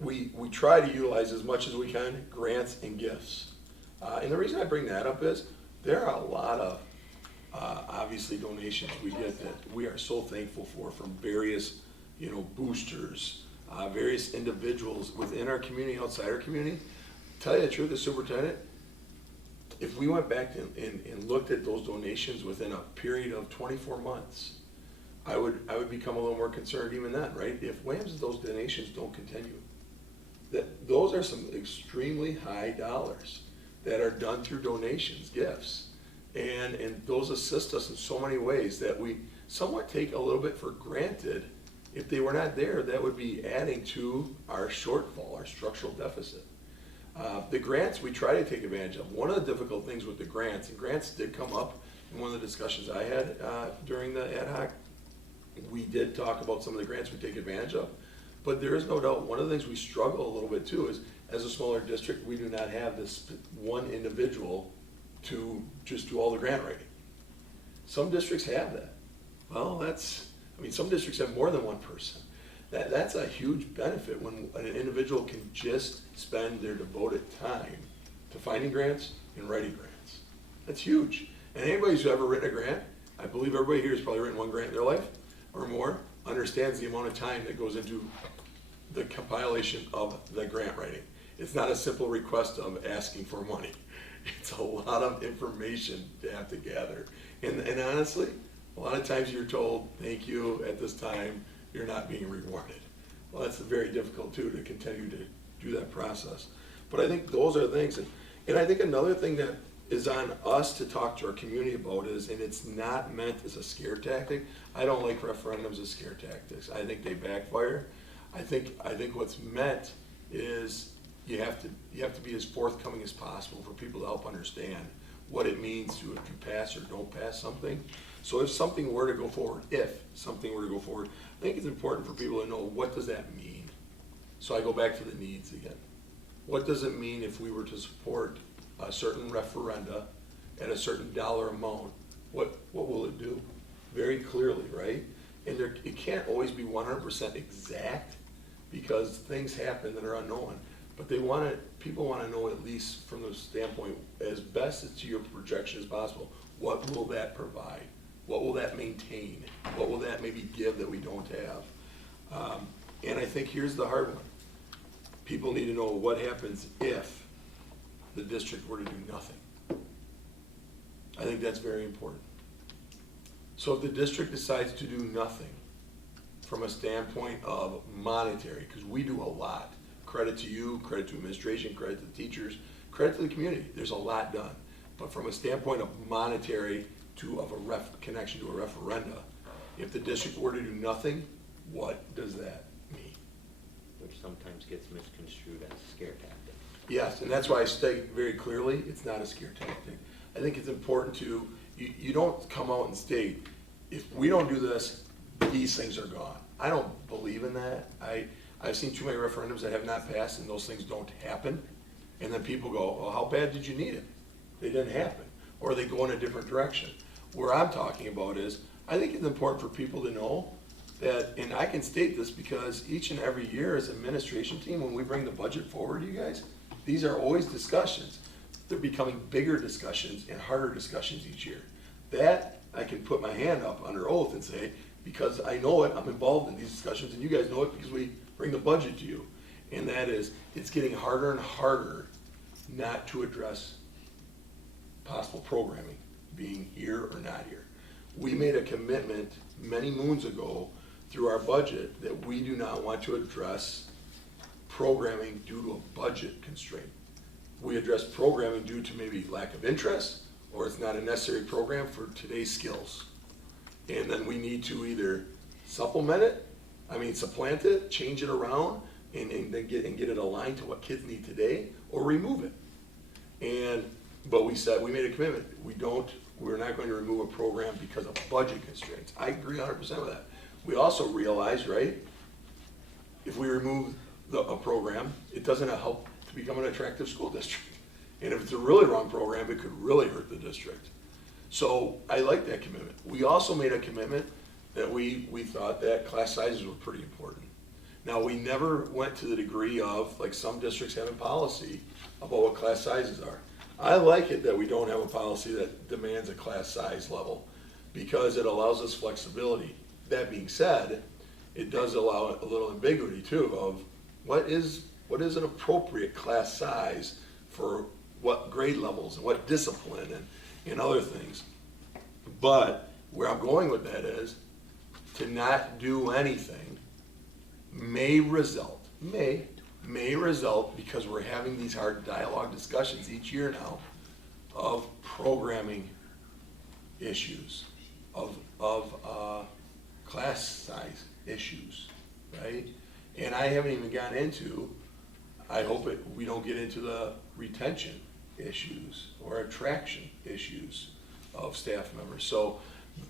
We try to utilize as much as we can grants and gifts. And the reason I bring that up is there are a lot of obviously donations we get that we are so thankful for from various boosters, various individuals within our community, outside our community. Tell you the truth, the superintendent, if we went back and looked at those donations within a period of 24 months, I would become a little more concerned even then, right? If those donations don't continue, those are some extremely high dollars that are done through donations, gifts, and those assist us in so many ways that we somewhat take a little bit for granted. If they were not there, that would be adding to our shortfall, our structural deficit. The grants we try to take advantage of. One of the difficult things with the grants, and grants did come up in one of the discussions I had during the ad hoc, we did talk about some of the grants we take advantage of, but there is no doubt one of the things we struggle a little bit too is as a smaller district, we do not have this one individual to just do all the grant writing. Some districts have that. Well, some districts have more than one person. That's a huge benefit when an individual can just spend their devoted time to finding grants and writing grants. That's huge. And anybody who's ever written a grant, I believe everybody here has probably written one grant in their life or more, understands the amount of time that goes into the compilation of the grant writing. It's not a simple request of asking for money. It's a lot of information to have to gather. And honestly, a lot of times you're told, thank you, at this time, you're not being rewarded. Well, that's very difficult too, to continue to do that process. But I think those are things, and I think another thing that is on us to talk to our community about is, and it's not meant as a scare tactic, I don't like referendums as scare tactics. I think they backfire. I think what's meant is you have to be as forthcoming as possible for people to help understand what it means to if you pass or don't pass something. So if something were to go forward, I think it's important for people to know, what does that mean? So I go back to the needs again. What does it mean if we were to support a certain referenda at a certain dollar amount? What will it do? Very clearly, right? And it can't always be 100% exact because things happen that are unknown. But people want to know, at least from the standpoint, as best as to your projection as possible, what will that provide? What will that maintain? What will that maybe give that we don't have? And I think here's the hard one. People need to know what happens if the district were to do nothing. I think that's very important. So if the district decides to do nothing from a standpoint of monetary, because we do a lot, credit to you, credit to administration, credit to the teachers, credit to the community, there's a lot done. But from a standpoint of monetary connection to a referenda, if the district were to do nothing, what does that mean? Which sometimes gets misconstrued as a scare tactic. Yes, and that's why I state very clearly, it's not a scare tactic. I think it's important you don't come out and state, if we don't do this, these things are gone. I don't believe in that. I've seen too many referendums that have not passed and those things don't happen. And then people go, well, how bad did you need it? They didn't happen. Or they go in a different direction. Where I'm talking about is, I think it's important for people to know that, and I can state this because each and every year as an administration team, when we bring the budget forward to you guys, these are always discussions. They're becoming bigger discussions and harder discussions each year. That I can put my hand up under oath and say, because I know it, I'm involved in these discussions, and you guys know it because we bring the budget to you. And that is, it's getting harder and harder not to address possible programming, being here or not here. We made a commitment many moons ago through our budget that we do not want to address programming due to a budget constraint. We address programming due to maybe lack of interest, or it's not a necessary program for today's skills. And then we need to either supplant it, change it around, and then get it aligned to what kids need today, or remove it. But we made a commitment. We're not going to remove a program because of budget constraints. I agree 100% with that. We also realize, right, if we remove a program, it doesn't help to become an attractive school district. And if it's a really wrong program, it could really hurt the district. So I like that commitment. We also made a commitment that we thought that class sizes were pretty important. Now, we never went to the degree of, like some districts have in policy, about what class sizes are. I like it that we don't have a policy that demands a class size level, because it allows us flexibility. That being said, it does allow a little ambiguity too of what is an appropriate class size for what grade levels and what discipline and other things. But where I'm going with that is to not do anything may result, because we're having these hard dialogue discussions each year now of programming issues, of class size issues, right? And I haven't even gotten into, I hope we don't get into the retention issues or attraction issues of staff members. So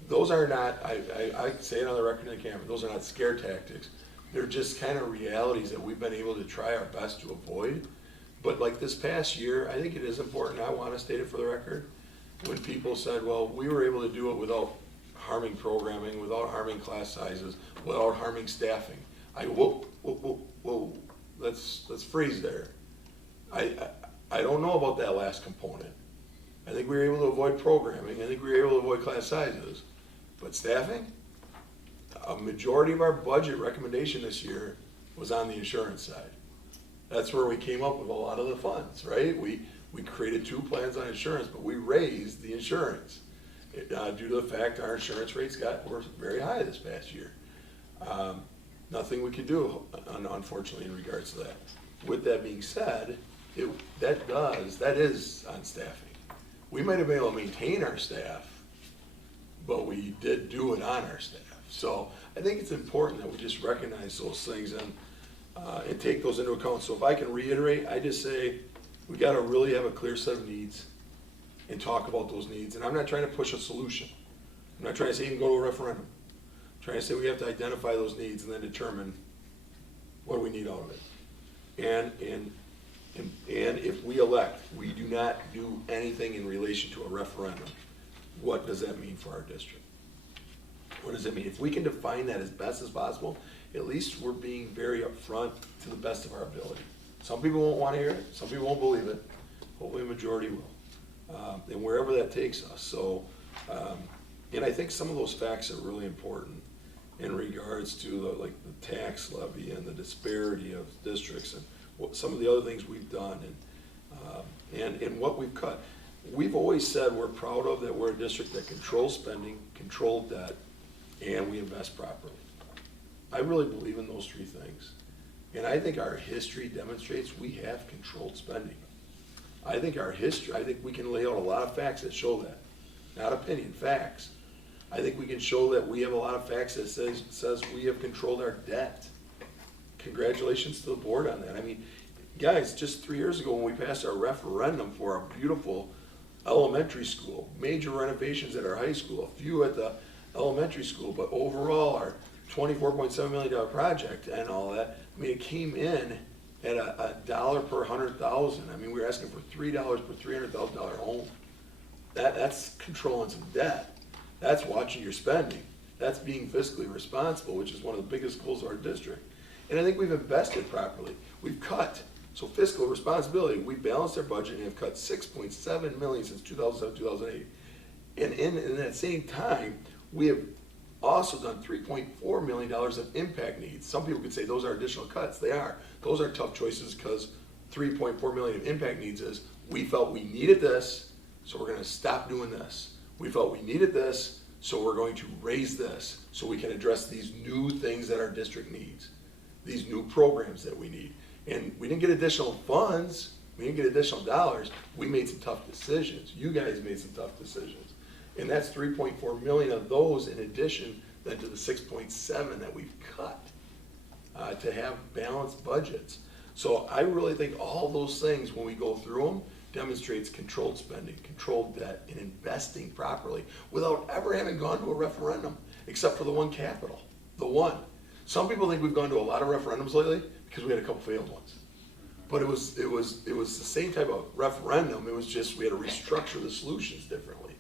those are not, I say it on the record in the camera, those are not scare tactics. They're just kind of realities that we've been able to try our best to avoid. But like this past year, I think it is important, I want to state it for the record, when people said, well, we were able to do it without harming programming, without harming class sizes, without harming staffing. Whoa, let's freeze there. I don't know about that last component. I think we were able to avoid programming, I think we were able to avoid class sizes, but staffing? A majority of our budget recommendation this year was on the insurance side. That's where we came up with a lot of the funds, right? We created 2 plans on insurance, but we raised the insurance due to the fact our insurance rates were very high this past year. Nothing we could do, unfortunately, in regards to that. With that being said, that is on staffing. We might have been able to maintain our staff, but we did do it on our staff. So I think it's important that we just recognize those things and take those into account. So if I can reiterate, I just say we got to really have a clear set of needs and talk about those needs. And I'm not trying to push a solution. I'm not trying to say you can go to a referendum. I'm trying to say we have to identify those needs and then determine what do we need out of it. And if we elect, we do not do anything in relation to a referendum, what does that mean for our district? What does it mean? If we can define that as best as possible, at least we're being very upfront to the best of our ability. Some people won't want to hear it. Some people won't believe it. Hopefully a majority will. And wherever that takes us. So, and I think some of those facts are really important in regards to the tax levy and the disparity of districts and some of the other things we've done and what we've cut. We've always said we're proud of that we're a district that controls spending, controls debt, and we invest properly. I really believe in those 3 things. And I think our history demonstrates we have controlled spending. I think we can lay out a lot of facts that show that. Not opinion, facts. I think we can show that we have a lot of facts that says we have controlled our debt. Congratulations to the board on that. I mean, guys, just 3 years ago when we passed our referendum for a beautiful elementary school, major renovations at our high school, a few at the elementary school, but overall our $24.7 million project and all that, I mean, it came in at a $1 per 100,000. I mean, we were asking for $3 per $300,000 home. That's controlling some debt. That's watching your spending. That's being fiscally responsible, which is one of the biggest goals of our district. And I think we've invested properly. We've cut. So fiscal responsibility, we balanced our budget and have cut $6.7 million since 2007, 2008. And in that same time, we have also done $3.4 million of impact needs. Some people could say those are additional cuts. They are. Those are tough choices because $3.4 million of impact needs is we felt we needed this, so we're going to stop doing this. We felt we needed this, so we're going to raise this so we can address these new things that our district needs, these new programs that we need. And we didn't get additional funds. We didn't get additional dollars. We made some tough decisions. You guys made some tough decisions. And that's $3.4 million of those in addition then to the $6.7 that we've cut to have balanced budgets. So I really think all those things, when we go through them, demonstrates controlled spending, controlled debt, and investing properly without ever having gone to a referendum, except for the one capital, the one. Some people think we've gone to a lot of referendums lately because we had a couple failed ones. But it was the same type of referendum, it was just we had to restructure the solutions differently.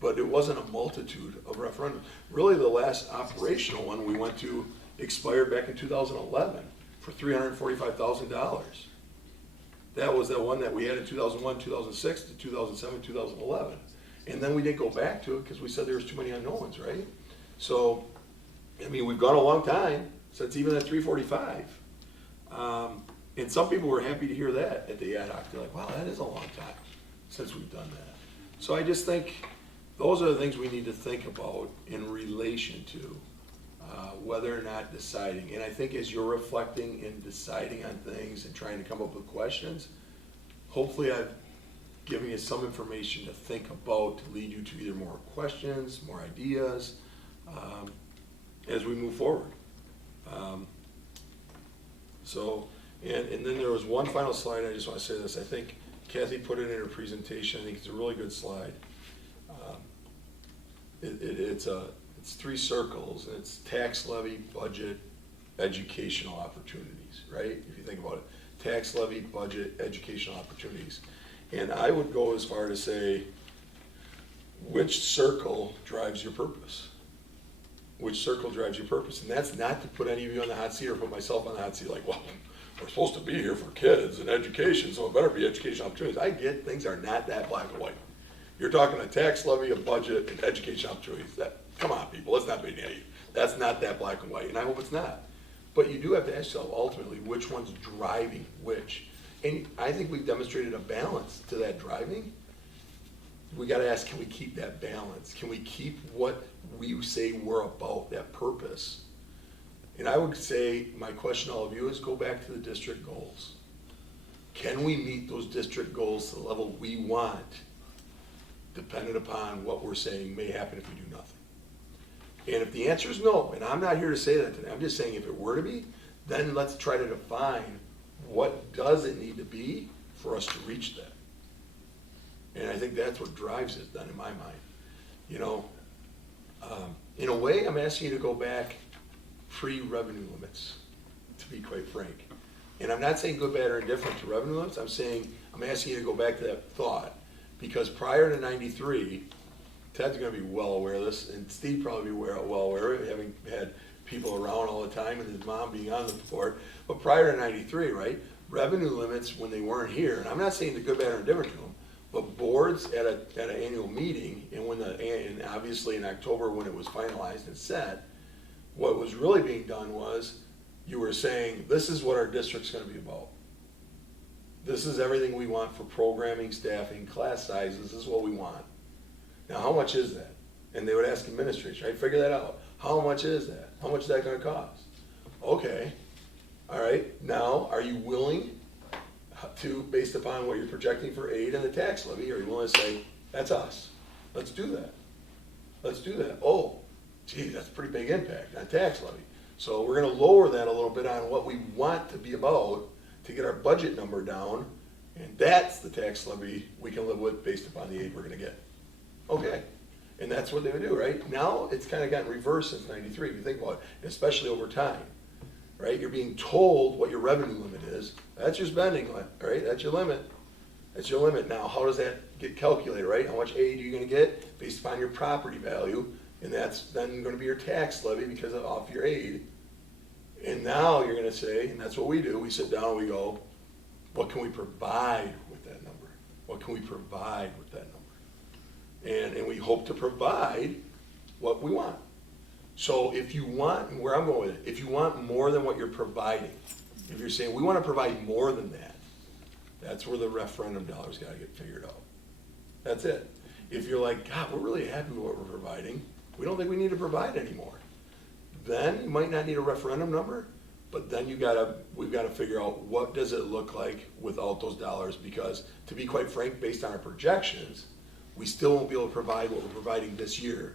But it wasn't a multitude of referendums. Really, the last operational one we went to expired back in 2011 for $345,000. That was the one that we had in 2001, 2006 to 2007, 2011. And then we didn't go back to it because we said there was too many unknowns, right? So, I mean, we've gone a long time since even at 345. And some people were happy to hear that at the ad hoc. They're like, wow, that is a long time since we've done that. So I just think those are the things we need to think about in relation to whether or not deciding. And I think as you're reflecting and deciding on things and trying to come up with questions, hopefully I've given you some information to think about to lead you to either more questions, more ideas, as we move forward. And then there was one final slide, I just want to say this. I think Kathy put it in her presentation. I think it's a really good slide. It's three circles, and it's tax levy, budget, educational opportunities, right? If you think about it, tax levy, budget, educational opportunities. And I would go as far to say, which circle drives your purpose? Which circle drives your purpose? And that's not to put any of you on the hot seat or put myself on the hot seat like, well, we're supposed to be here for kids and education, so it better be educational opportunities. I get things are not that black and white. You're talking a tax levy, a budget, and education opportunities. Come on, people, let's not be naive. That's not that black and white, and I hope it's not. But you do have to ask yourself, ultimately, which one's driving which? And I think we've demonstrated a balance to that driving. We gotta ask, can we keep that balance? Can we keep what we say we're about, that purpose? And I would say, my question to all of you is go back to the district goals. Can we meet those district goals to the level we want, dependent upon what we're saying may happen if we do nothing? And if the answer is no, and I'm not here to say that today, I'm just saying if it were to be, then let's try to define what does it need to be for us to reach that. And I think that's what drives it then in my mind. You know, in a way, I'm asking you to go back pre-revenue limits, to be quite frank. And I'm not saying good, bad, or indifferent to revenue limits. I'm asking you to go back to that thought. Because prior to 93, Ted's gonna be well aware of this, and Steve probably be well aware of it, having had people around all the time and his mom being on the board. But prior to 93, right, revenue limits when they weren't here, and I'm not saying the good, bad, or indifferent to them, but boards at an annual meeting, and obviously in October when it was finalized and set, what was really being done was you were saying, this is what our district's gonna be about. This is everything we want for programming, staffing, class sizes, this is what we want. Now, how much is that? And they would ask administration, right, figure that out. How much is that? How much is that gonna cost? Okay, all right, now, are you willing to, based upon what you're projecting for aid and the tax levy, are you willing to say, that's us, let's do that. Let's do that. Oh, gee, that's a pretty big impact on tax levy. So we're gonna lower that a little bit on what we want to be about to get our budget number down, and that's the tax levy we can live with based upon the aid we're gonna get. Okay, and that's what they would do, right? Now, it's kind of gotten reversed since 93, if you think about it, especially over time, right? You're being told what your revenue limit is. That's your spending limit, right? That's your limit. That's your limit. Now, how does that get calculated, right? How much aid are you gonna get based upon your property value? And that's then gonna be your tax levy because of off your aid. And now you're gonna say, and that's what we do, we sit down and we go, what can we provide with that number? What can we provide with that number? And we hope to provide what we want. So if you want, and where I'm going with it, if you want more than what you're providing, if you're saying we want to provide more than that, that's where the referendum dollars got to get figured out. That's it. If you're like, God, we're really happy with what we're providing, we don't think we need to provide anymore, then you might not need a referendum number, but then we've got to figure out what does it look like without those dollars, because to be quite frank, based on our projections, we still won't be able to provide what we're providing this year,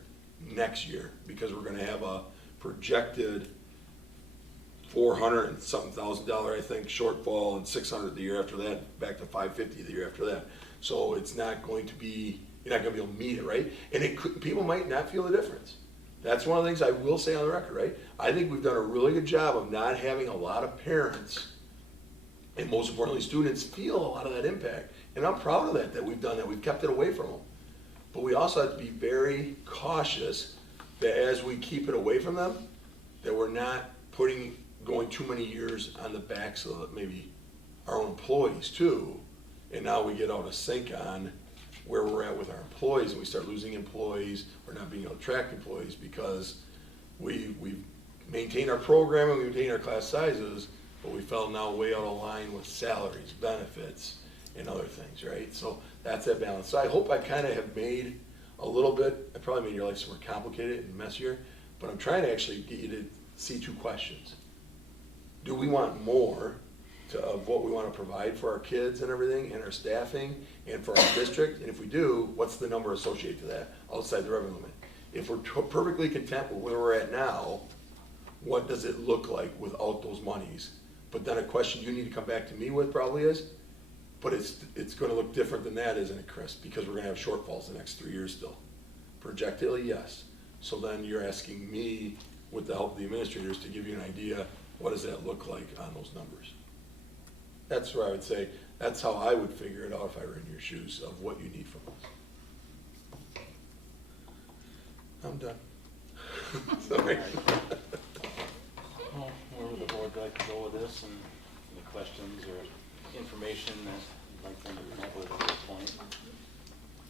next year, because we're gonna have a projected $400 and something thousand, I think, shortfall, and 600 the year after that, back to 550 the year after that. So it's not going to be, you're not gonna be able to meet it, right? And people might not feel the difference. That's one of the things I will say on the record, right? I think we've done a really good job of not having a lot of parents, and most importantly, students, feel a lot of that impact. And I'm proud of that we've done that, we've kept it away from them. But we also have to be very cautious that as we keep it away from them, that we're not going too many years on the backs of maybe our own employees too. And now we get out of sync on where we're at with our employees, and we start losing employees, we're not being able to attract employees because we've maintained our programming, we maintained our class sizes, but we fell now way out of line with salaries, benefits, and other things, right? So that's that balance. So I hope I kind of have made a little bit, I probably made your life some more complicated and messier, but I'm trying to actually get you to see two questions. Do we want more of what we want to provide for our kids and everything, and our staffing, and for our district? And if we do, what's the number associated to that outside the revenue limit? If we're perfectly content with where we're at now, what does it look like without those monies? But then a question you need to come back to me with probably is, but it's going to look different than that, isn't it, Chris? Because we're going to have shortfalls the next 3 years still. Projectedly, yes. So then you're asking me, with the help of the administrators, to give you an idea, what does that look like on those numbers? That's where I would say, that's how I would figure it out if I were in your shoes of what you need from us. I'm done. Sorry. Well, where would the board like to go with this, and any questions or information that you'd like them to come up with at this point?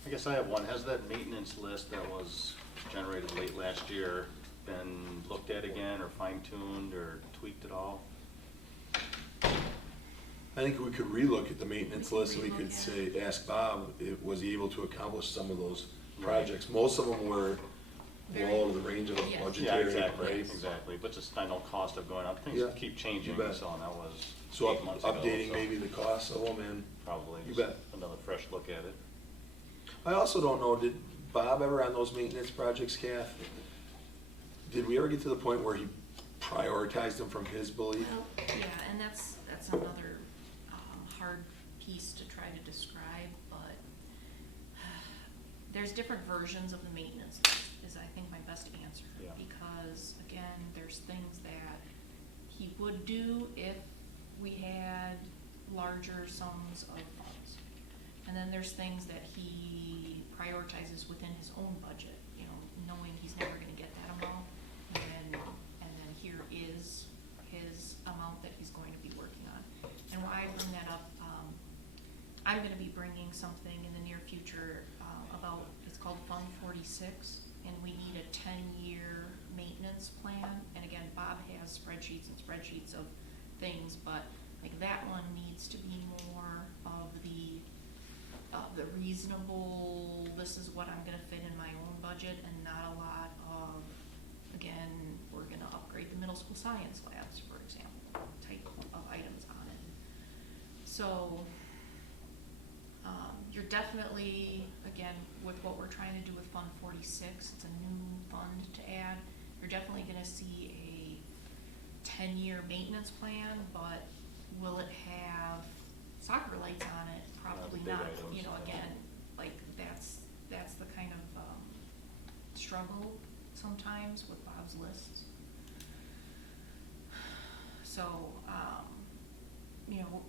I guess I have one. Has that maintenance list that was generated late last year been looked at again, or fine-tuned, or tweaked at all? I think we could relook at the maintenance list, and we could say, ask Bob, was he able to accomplish some of those projects? Most of them were well out of the range of a Yes. budgetary, Yeah, exactly, right? exactly. But just, I know cost of going up, things Yeah, keep changing, you bet. so that was So 8 months ago. updating so maybe the costs of them, and Probably You just bet. another fresh look at it. I also don't know, did Bob ever on those maintenance projects, Kath, did we ever get to the point where he prioritized them from his belief? Well, yeah, and that's another hard piece to try to describe, but there's different versions of the maintenance is I think my best answer. Yeah. Because again, there's things that he would do if we had larger sums of funds. And then there's things that he prioritizes within his own budget, you know, knowing he's never gonna get that amount. And then here is his amount that he's going to be working on. And why I bring that up, I'm gonna be bringing something in the near future, about, it's called Fund 46, and we need a 10-year maintenance plan. And again, Bob has spreadsheets and spreadsheets of things, but like that one needs to be more of the reasonable, this is what I'm gonna fit in my own budget, and not a lot of, again, we're gonna upgrade the middle school science labs, for example, type of items on it. So, you're definitely, again, with what we're trying to do with Fund 46, it's a new fund to add, you're definitely gonna see a 10-year maintenance plan, but will it have soccer lights on it? Probably big not, items, you know, yeah. again, like, that's the kind of, struggle sometimes with Bob's lists. So, you know,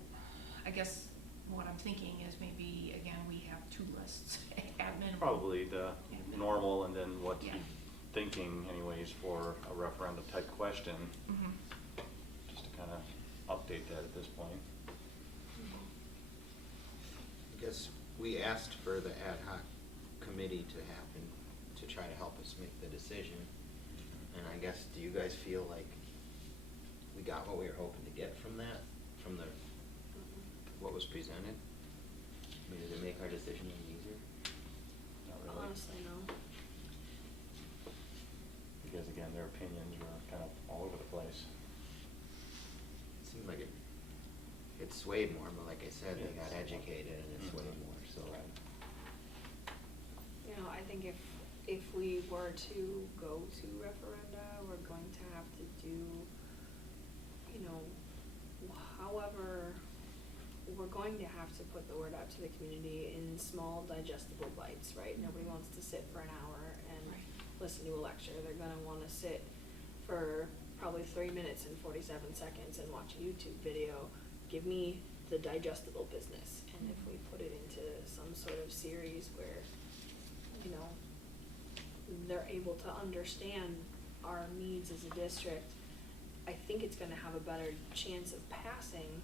I guess what I'm thinking is maybe, again, we have 2 lists at minimum. Probably the normal, and then what Yeah. you're thinking anyways for a referendum type question, Mhm. just to kind of update that at this point. I guess we asked for the ad hoc committee to happen to try to help us make the decision. And I guess, do you guys feel like we got what we were hoping to get from that, from what was presented? I mean, did it make our decision any easier? Not really. Honestly, no. Because again, their opinions were kind of all over the place. It seemed like it swayed more, but like I said, they got Yes. educated and it swayed more, so. You know, I think if we were to go to referenda, we're going to have to do, you know, however, we're going to have to put the word out to the community in small digestible bites, right? Nobody wants to sit for an hour and listen to a lecture, they're gonna wanna sit for probably 3 minutes and 47 seconds and watch a YouTube video. Give me the digestible business. And if we put it into some sort of series where, you know, they're able to understand our needs as a district, I think it's gonna have a better chance of passing,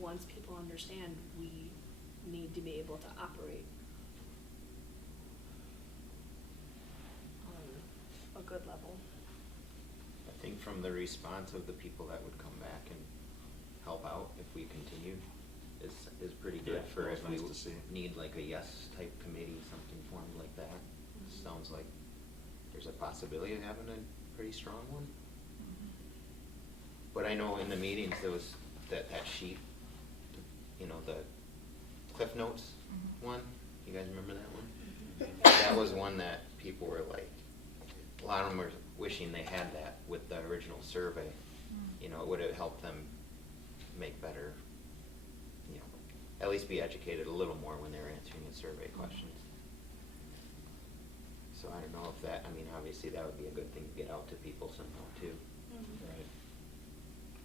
once people understand we need to be able to operate on a good level. I think from the response of the people that would come back and help out if we continue is pretty good Yeah, for that was if we nice to see. need like a yes type committee, something formed like that. Sounds like there's a possibility of having a pretty strong one. But I know in the meetings there was that sheet, you know, the Cliff Notes one, you guys remember that one? That was one that people were like, a lot of them were wishing they had that with the original survey. You know, it would have helped them make better, you know, at least be educated a little more when they're answering the survey questions. So I don't know if that, I mean, obviously that would be a good thing to get out to people somehow too, Right.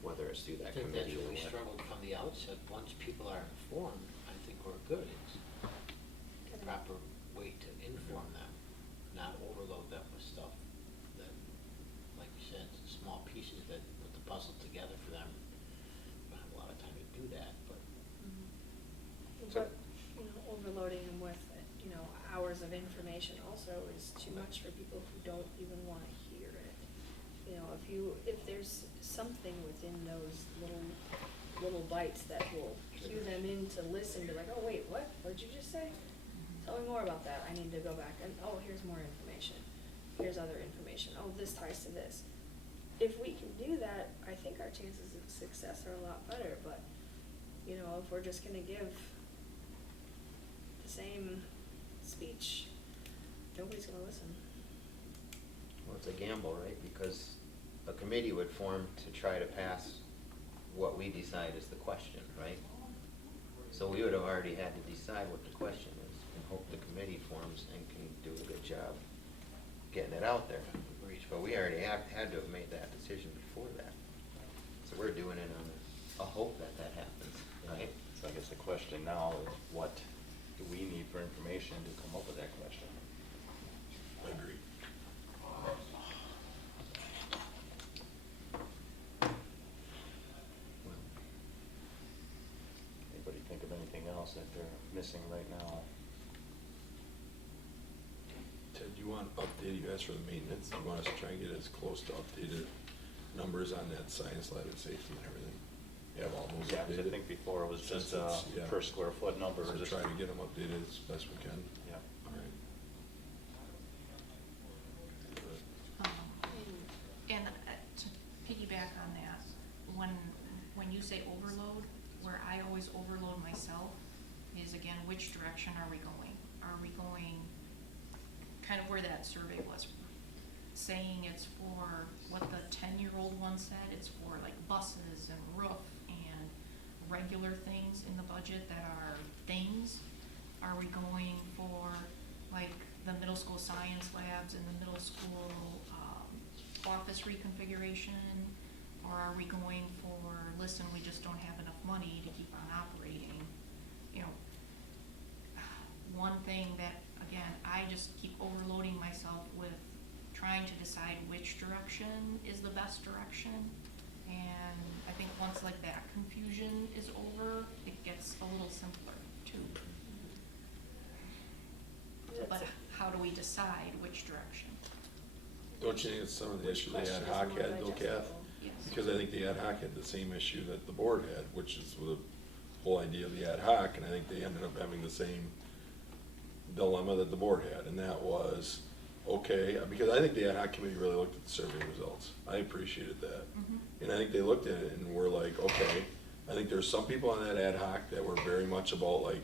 whether it's through I that think that's committee or where we what. struggled from the outset. Once people are informed, I think we're good. It's the proper way to inform them, not overload them with stuff that, like you said, small pieces that put the puzzle together for them. We don't have a lot of time to do that, but But, you know, overloading them with, you know, hours of information also is too much for people who don't even wanna hear it. You know, if there's something within those little bites that will cue them in to listen to, like, oh, wait, what'd you just say? Tell me more about that, I need to go back and, oh, here's more information, here's other information, oh, this ties to this. If we can do that, I think our chances of success are a lot better, but, you know, if we're just gonna give the same speech, nobody's gonna listen. Well, it's a gamble, right? Because a committee would form to try to pass what we decide is the question, right? So we would have already had to decide what the question is and hope the committee forms and can do a good job getting it out there. But we already had to have made that decision before that. So we're doing it on a hope that happens, right? So I guess the question now is, what do we need for information to come up with that question? I agree. Anybody think of anything else that they're missing right now? Ted, you want updated, you asked for the maintenance, you want us to try and get as close to updated numbers on that science lab and safety and everything? You have all those Yeah, 'cause I updated? think before it was just Yeah. per square foot number. So just- try to get them updated as best we can. Yeah. All right. And to piggyback on that, when you say overload, where I always overload myself is, again, which direction are we going? Are we going kind of where that survey was, saying it's for what the 10-year-old one said, it's for like buses and roof and regular things in the budget that are things? Are we going for like the middle school science labs and the middle school office reconfiguration? Or are we going for, listen, we just don't have enough money to keep on operating? You know, one thing that, again, I just keep overloading myself with trying to decide which direction is the best direction. And I think once like that confusion is over, it gets a little simpler too. But how do we decide which direction? Don't you think it's some of the Which issues the ad question is hoc more had, though, Kath? digestible? Yes. Because I think the ad hoc had the same issue that the board had, which is the whole idea of the ad hoc, and I think they ended up having the same dilemma that the board had, and that was, okay, because I think the ad hoc committee really looked at the survey results. I appreciated that. And I think they looked at it and were like, okay, I think there's some people on that ad hoc that were very much about like,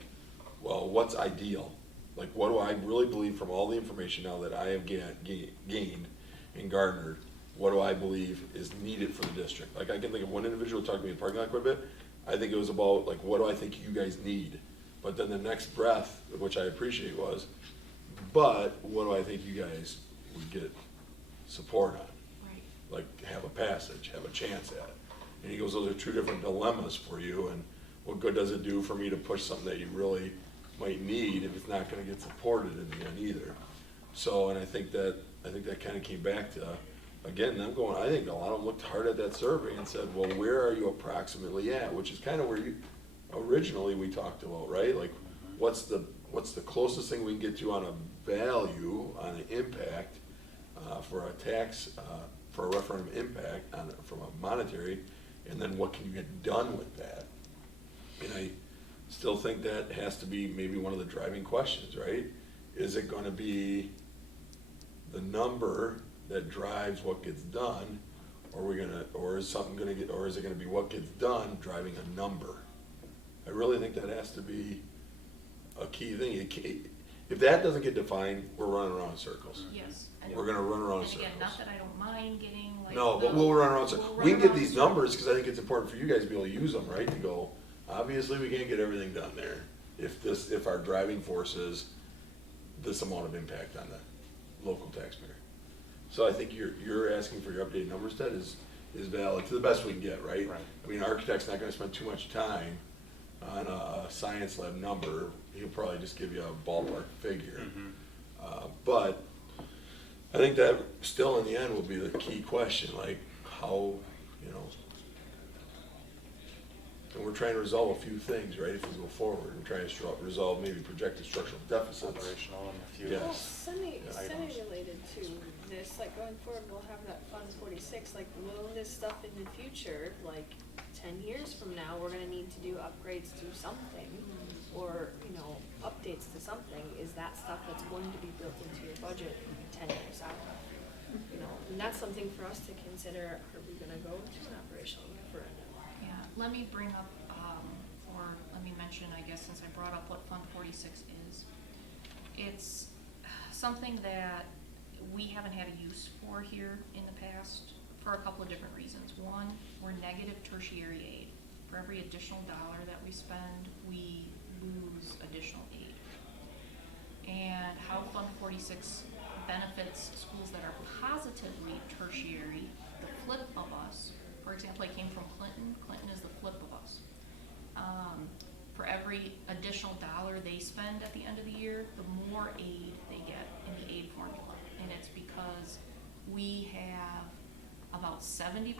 well, what's ideal? Like, what do I really believe from all the information now that I have gained and garnered? What do I believe is needed for the district? Like, I can think of one individual who talked to me in the parking lot quite a bit. I think it was about like, what do I think you guys need? But then the next breath, which I appreciate, was, But what do I think you guys would get support on? Right. Like have a passage, have a chance at it. And he goes, those are two different dilemmas for you, and what good does it do for me to push something that you really might need if it's not gonna get supported in the end either? So, and I think that kind of came back to, again, them going, I think a lot of them looked hard at that survey and said, well, where are you approximately at? Which is kind of where you, originally we talked about, right? Like, what's the closest thing we can get to on a value, on an impact, for a tax, for a referendum impact on, from a monetary, and then what can you get done with that? And I still think that has to be maybe one of the driving questions, right? Is it gonna be the number that drives what gets done, or is something gonna get, or is it gonna be what gets done driving a number? I really think that has to be a key thing. If that doesn't get defined, we're running around in circles. Yes. We're gonna run around in And circles. again, not that I don't mind getting like. No, but the- we'll run around in circles. we'll run We can get around these in numbers, circles. because I think it's important for you guys to be able to use them, right? To go, obviously, we can't get everything done there. If our driving force is this amount of impact on the local taxpayer. So I think you're asking for your updated numbers, Ted, is valid, to the best we can get, right? Right. I mean, an architect's not gonna spend too much time on a science lab number. He'll probably just give you a ballpark figure. But I think that still in the end will be the key question, like how, you know, and we're trying to resolve a few things, right, if we go forward, and trying to resolve maybe projected structural deficits. Operational and a few. Yeah. Well, Yes. semi-related to this, like going forward, we'll have that Fund 46, like will this stuff in the future, like 10 years from now, we're gonna need to do upgrades to something, or, you know, updates to something, is that stuff that's going to be built into your budget 10 years out? You know, and that's something for us to consider, are we gonna go to an operational referendum? Yeah, let me bring up, or let me mention, I guess, since I brought up what Fund 46 is. It's something that we haven't had a use for here in the past for a couple of different reasons. One, we're negative tertiary aid. For every additional dollar that we spend, we lose additional aid. And how Fund 46 benefits schools that are positively tertiary, the flip of us. For example, I came from Clinton. Clinton is the flip of us. For every additional dollar they spend at the end of the year, the more aid they get in the aid formula. And it's because we have about 70%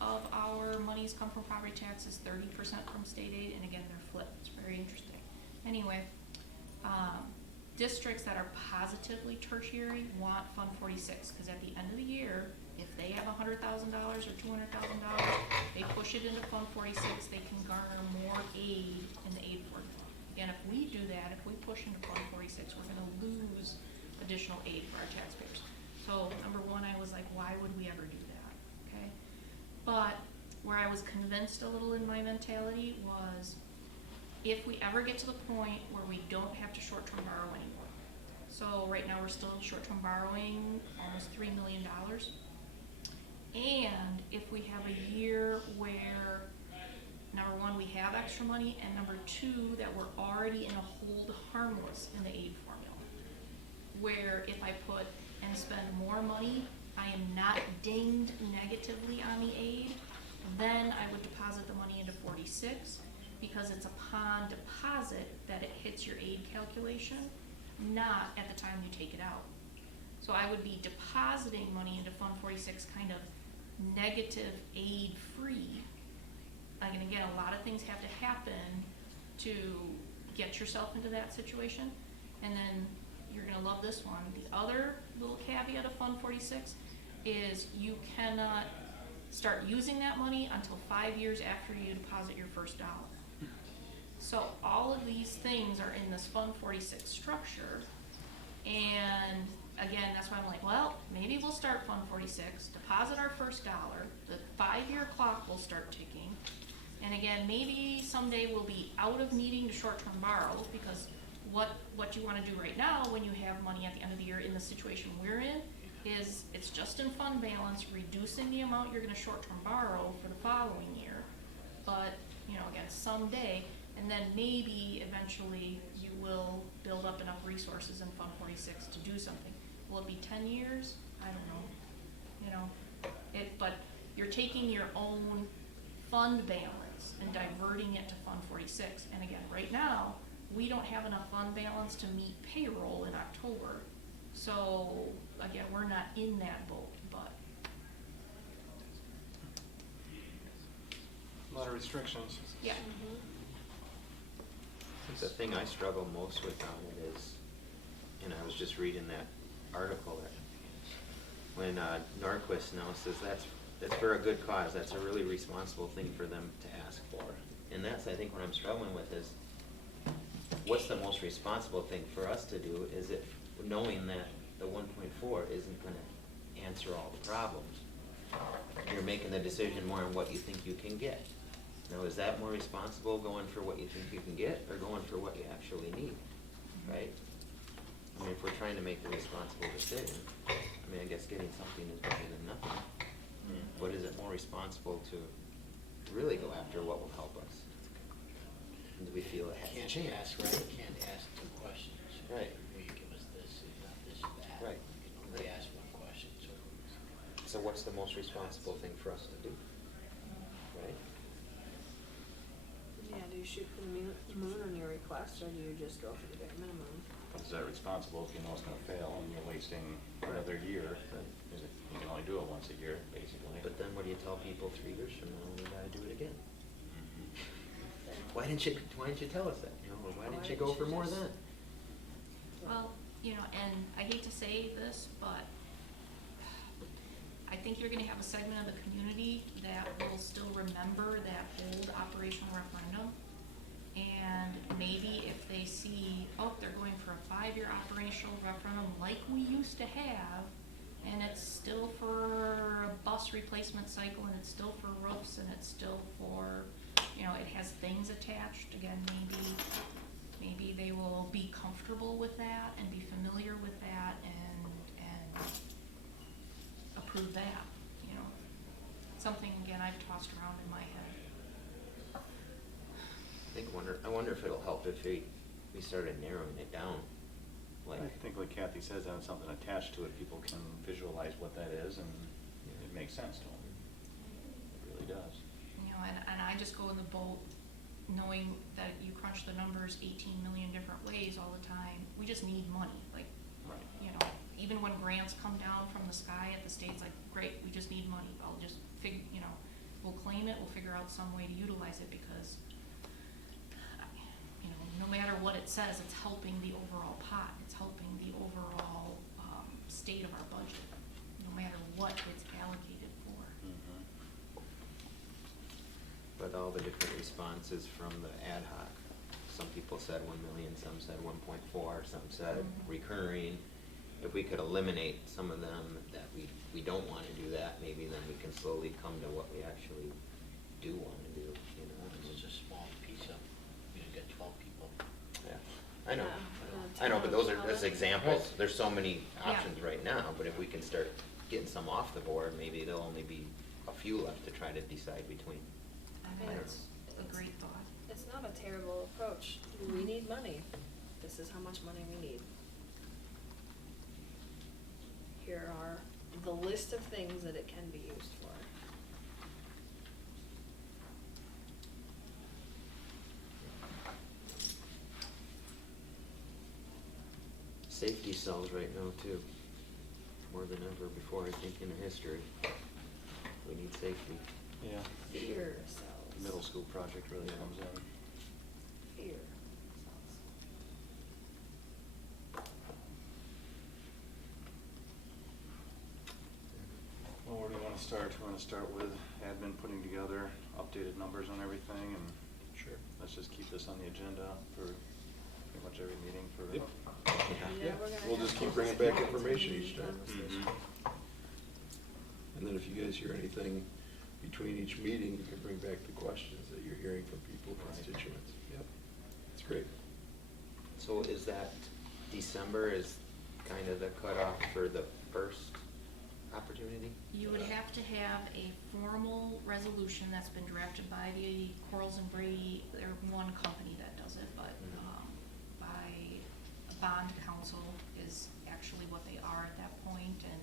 of our monies come from property taxes, 30% from state aid, and again, they're flipped. It's very interesting. Anyway, districts that are positively tertiary want Fund 46, because at the end of the year, if they have $100,000 or $200,000, they push it into Fund 46, they can garner more aid in the aid formula. Again, if we do that, if we push into Fund 46, we're gonna lose additional aid for our taxpayers. So, number one, I was like, why would we ever do that, okay? But where I was convinced a little in my mentality was, if we ever get to the point where we don't have to short-term borrow anymore. So right now we're still short-term borrowing almost $3 million. And if we have a year where, number one, we have extra money, and number two, that we're already in a hold harmless in the aid formula, where if I put and spend more money, I am not dinged negatively on the aid, then I would deposit the money into 46, because it's upon deposit that it hits your aid calculation, not at the time you take it out. So I would be depositing money into Fund 46 kind of negative aid free. Like, and again, a lot of things have to happen to get yourself into that situation. And then you're gonna love this one. The other little caveat of Fund 46 is you cannot start using that money until 5 years after you deposit your first dollar. So all of these things are in this Fund 46 structure, and again, that's why I'm like, well, maybe we'll start Fund 46, deposit our first dollar, the 5-year clock will start ticking, and again, maybe someday we'll be out of needing to short-term borrow, because what you want to do right now when you have money at the end of the year in the situation we're in is it's just in fund balance, reducing the amount you're going to short-term borrow for the following year, but, you know, again, someday. And then maybe eventually you will build up enough resources in Fund 46 to do something. Will it be 10 years? I don't know. You know, but you're taking your own fund balance and diverting it to Fund 46. And again, right now, we don't have enough fund balance to meet payroll in October. So again, we're not in that boat, but. A lot of restrictions. Yeah. The thing I struggle most with on it is, and I was just reading that article that when Norquist now says that's for a good cause, that's a really responsible thing for them to ask for. And that's, I think, what I'm struggling with is, what's the most responsible thing for us to do? Is it knowing that the 1.4 isn't gonna answer all the problems? You're making the decision more on what you think you can get. Now, is that more responsible, going for what you think you can get, or going for what you actually need, right? I mean, if we're trying to make the responsible decision, I mean, I guess getting something is better than nothing. But is it more responsible to really go after what will help us? And do we feel it has a Can't chance? ask, right, you can't ask two questions. Right. Will you give us this, not this, that? Right. You can only ask one question, so. So what's the most responsible thing for us to do? Right? Yeah, do you shoot for the moon on your request, or do you just go for the bare minimum? Is that responsible if you know it's gonna fail and you're wasting another year? Then is it, you can only do it once a year, basically. But then what do you tell people 3 years from now, we gotta do it again? Why didn't you tell us that? You know, or why didn't you go for more then? Well, you know, and I hate to say this, but I think you're gonna have a segment of the community that will still remember that old operational referendum. And maybe if they see, oh, they're going for a 5-year operational referendum like we used to have, and it's still for a bus replacement cycle, and it's still for roofs, and it's still for, you know, it has things attached, again, maybe they will be comfortable with that and be familiar with that and approve that, you know. Something, again, I've tossed around in my head. I wonder if it'll help if we started narrowing it down. Like, I think like Kathy says, having something attached to it, people can visualize what that is, and it makes sense to them. It really does. You know, and I just go in the boat knowing that you crunch the numbers 18 million different ways all the time. We just need money, like, Right. you know, even when grants come down from the sky at the state's like, great, we just need money. I'll just you know, we'll claim it, we'll figure out some way to utilize it, because, you know, no matter what it says, it's helping the overall pot. It's helping the overall state of our budget, no matter what it's allocated for. but all the different responses from the ad hoc, some people said 1 million, some said 1.4, some said recurring. If we could eliminate some of them that we don't want to do that, maybe then we can slowly come to what we actually do want to do, you know. It's just a small piece of, you know, get 12 people. Yeah, I know. Yeah. I know, but those are just examples. Right. There's so many Yeah. options right now, but if we can start getting some off the board, maybe there'll only be a few left to try to decide between. I think And it's a great thought. It's not a terrible approach. We need money. This is how much money we need. Here are the list of things that it can be used for. Safety sells right now too, more than ever before, I think, in history. We need safety. Yeah. Fear sells. Middle school project really comes in. Fear sells. Well, where do we want to start? We want to start with admin putting together updated numbers on everything, and Sure. let's just keep this on the agenda for pretty much every meeting for. Yep. Yeah, we're gonna We'll have just keep to- bringing back information each time. Mhm. And then if you guys hear anything between each meeting, you can bring back the questions that you're hearing from people, constituents. Yep, it's great. So is that December is kind of the cutoff for the first opportunity? You would have to have a formal resolution that's been drafted by the Corals and Brady. They're one company that does it, but by bond counsel is actually what they are at that point, and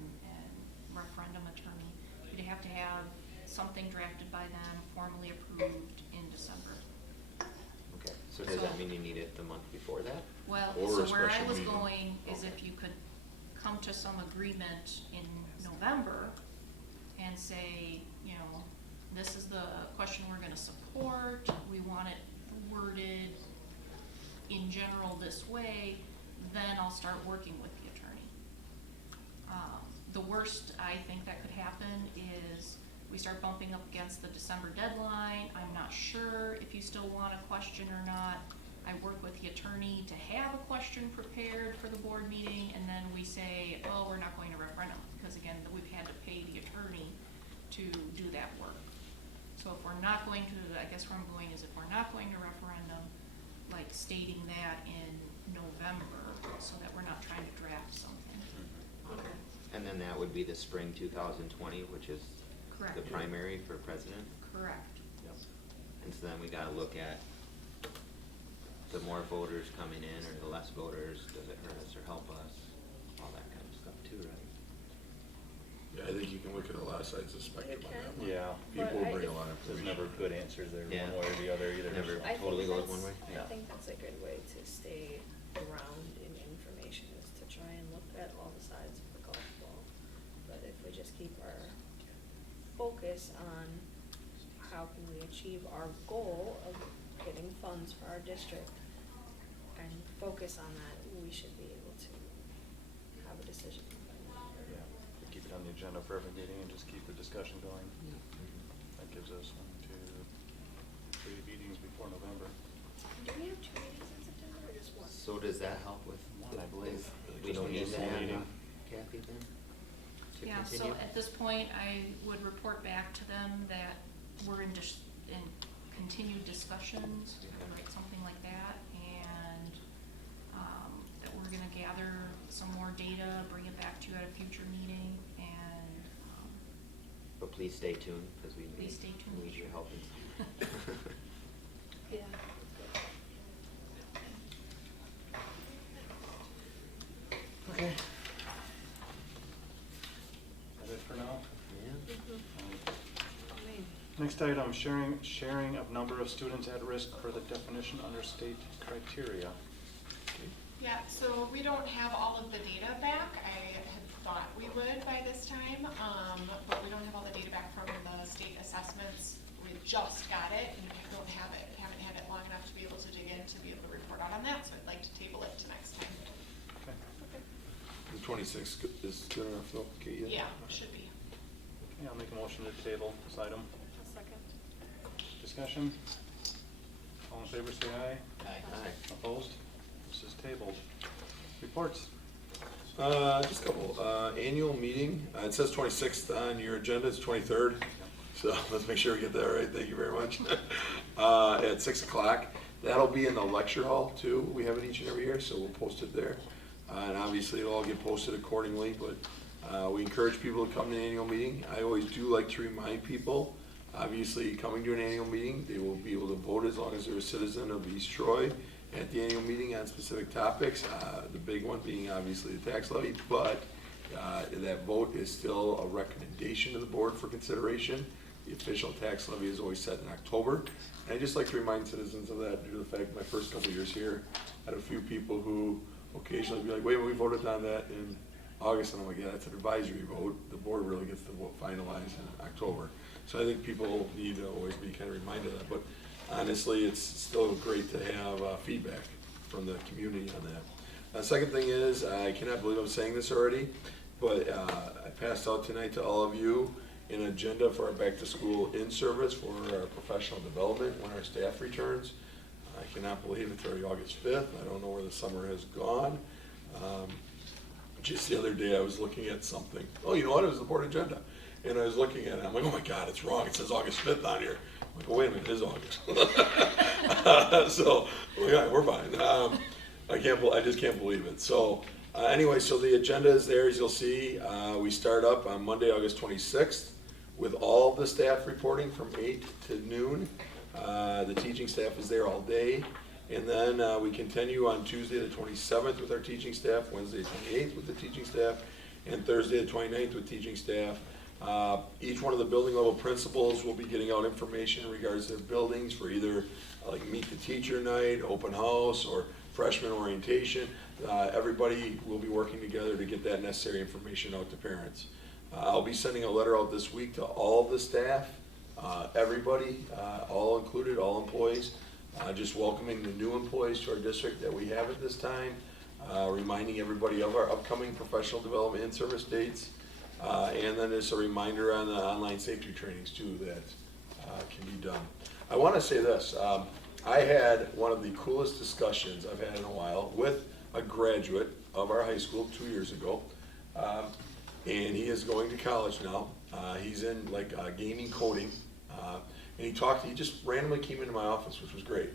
referendum attorney. You'd have to have something drafted by them, formally approved in December. Okay, so does that mean you need it the month before that? Well, Or so a where I special was meeting. going is Okay. if you could come to some agreement in November and say, you know, this is the question we're gonna support, we want it worded in general this way, then I'll start working with the attorney. The worst I think that could happen is we start bumping up against the December deadline. I'm not sure if you still want a question or not. I work with the attorney to have a question prepared for the board meeting, and then we say, oh, we're not going to referendum, because again, we've had to pay the attorney to do that work. So if we're not going to, I guess where I'm going is if we're not going to referendum, like stating that in November, so that we're not trying to draft something. Okay. And then that would be the spring 2020, which is Correct. the primary for president? Correct. Yep. And so then we gotta look at the more voters coming in or the less voters, does it hurt us or help us? All that kind of stuff too, right? Yeah, I think you can look at a lot of sides of the spectrum on that one. Yeah. People But bring a I- lot of There's information. never good answers there, Yeah. one way or the other either. Never. so. I Totally think goes one way? that's, Yeah. I think that's a good way to stay around in information, is to try and look at all the sides of the golf ball. But if we just keep our focus on how can we achieve our goal of getting funds for our district and focus on that, we should be able to have a decision. Yeah, keep it on the agenda for every meeting and just keep the discussion going. That gives us 1, 2, 3 meetings before November. Do we have 2 meetings in September or just one? So does that help with? One, I believe. We Just don't a need to full have meeting. Kathy then? To Yeah, so continue? at this point, I would report back to them that we're in continued discussions, write something like that, and, that we're gonna gather some more data, bring it back to you at a future meeting, and, But please stay tuned, because we Please stay tuned. need your help. Yeah. Okay. Is that it for now? Yeah. Next item, sharing of number of students at risk per the definition under state criteria. Yeah, so we don't have all of the data back. I had thought we would by this time, but we don't have all the data back from the state assessments. We just got it and haven't had it long enough to be able to dig in to be able to report out on that, so I'd like to table it to next time. Okay. The 26th is good enough though, Kate? Yeah, should be. Okay, I'll make a motion to table this item. A second. Discussion? All in favor, say aye. Aye. Opposed? This is tabled. Reports? Just a couple. Annual meeting, it says 26th on your agenda, it's 23rd. So let's make sure we get that right, thank you very much. At 6 o'clock. That'll be in the lecture hall too, we have it each and every year, so we'll post it there. And obviously it'll all get posted accordingly, but we encourage people to come to the annual meeting. I always do like to remind people, obviously coming to an annual meeting, they will be able to vote as long as they're a citizen of East Troy at the annual meeting on specific topics, the big one being obviously the tax levy, but that vote is still a recommendation to the board for consideration. The official tax levy is always set in October. And I just like to remind citizens of that due to the fact my first couple of years here, I had a few people who occasionally be like, wait, we voted on that in August, and I'm like, yeah, that's an advisory vote. The board really gets the vote finalized in October. So I think people need to always be kind of reminded of that. But honestly, it's still great to have feedback from the community on that. Second thing is, I cannot believe I'm saying this already, but I passed out tonight to all of you an agenda for our back-to-school in-service for our professional development when our staff returns. I cannot believe it's already August 5th. I don't know where the summer has gone. Just the other day, I was looking at something. Oh, you know what? It was the board agenda. And I was looking at it. I'm like, oh my God, it's wrong. It says August 5th on here. I'm like, oh, wait a minute, it is August. So, yeah, we're fine. I just can't believe it. So, anyway, so the agenda is there, as you'll see. We start up on Monday, August 26th, with all the staff reporting from 8 to noon. The teaching staff is there all day. And then we continue on Tuesday the 27th with our teaching staff, Wednesday the 28th with the teaching staff, and Thursday the 29th with teaching staff. Each one of the building level principals will be getting out information in regards to their buildings for either like meet the teacher night, open house, or freshman orientation. Everybody will be working together to get that necessary information out to parents. I'll be sending a letter out this week to all the staff, everybody, all included, all employees, just welcoming the new employees to our district that we have at this time, reminding everybody of our upcoming professional development and service dates, and then there's a reminder on the online safety trainings too that can be done. I want to say this, I had one of the coolest discussions I've had in a while with a graduate of our high school 2 years ago, and he is going to college now. He's in like gaming coding, and he just randomly came into my office, which was great.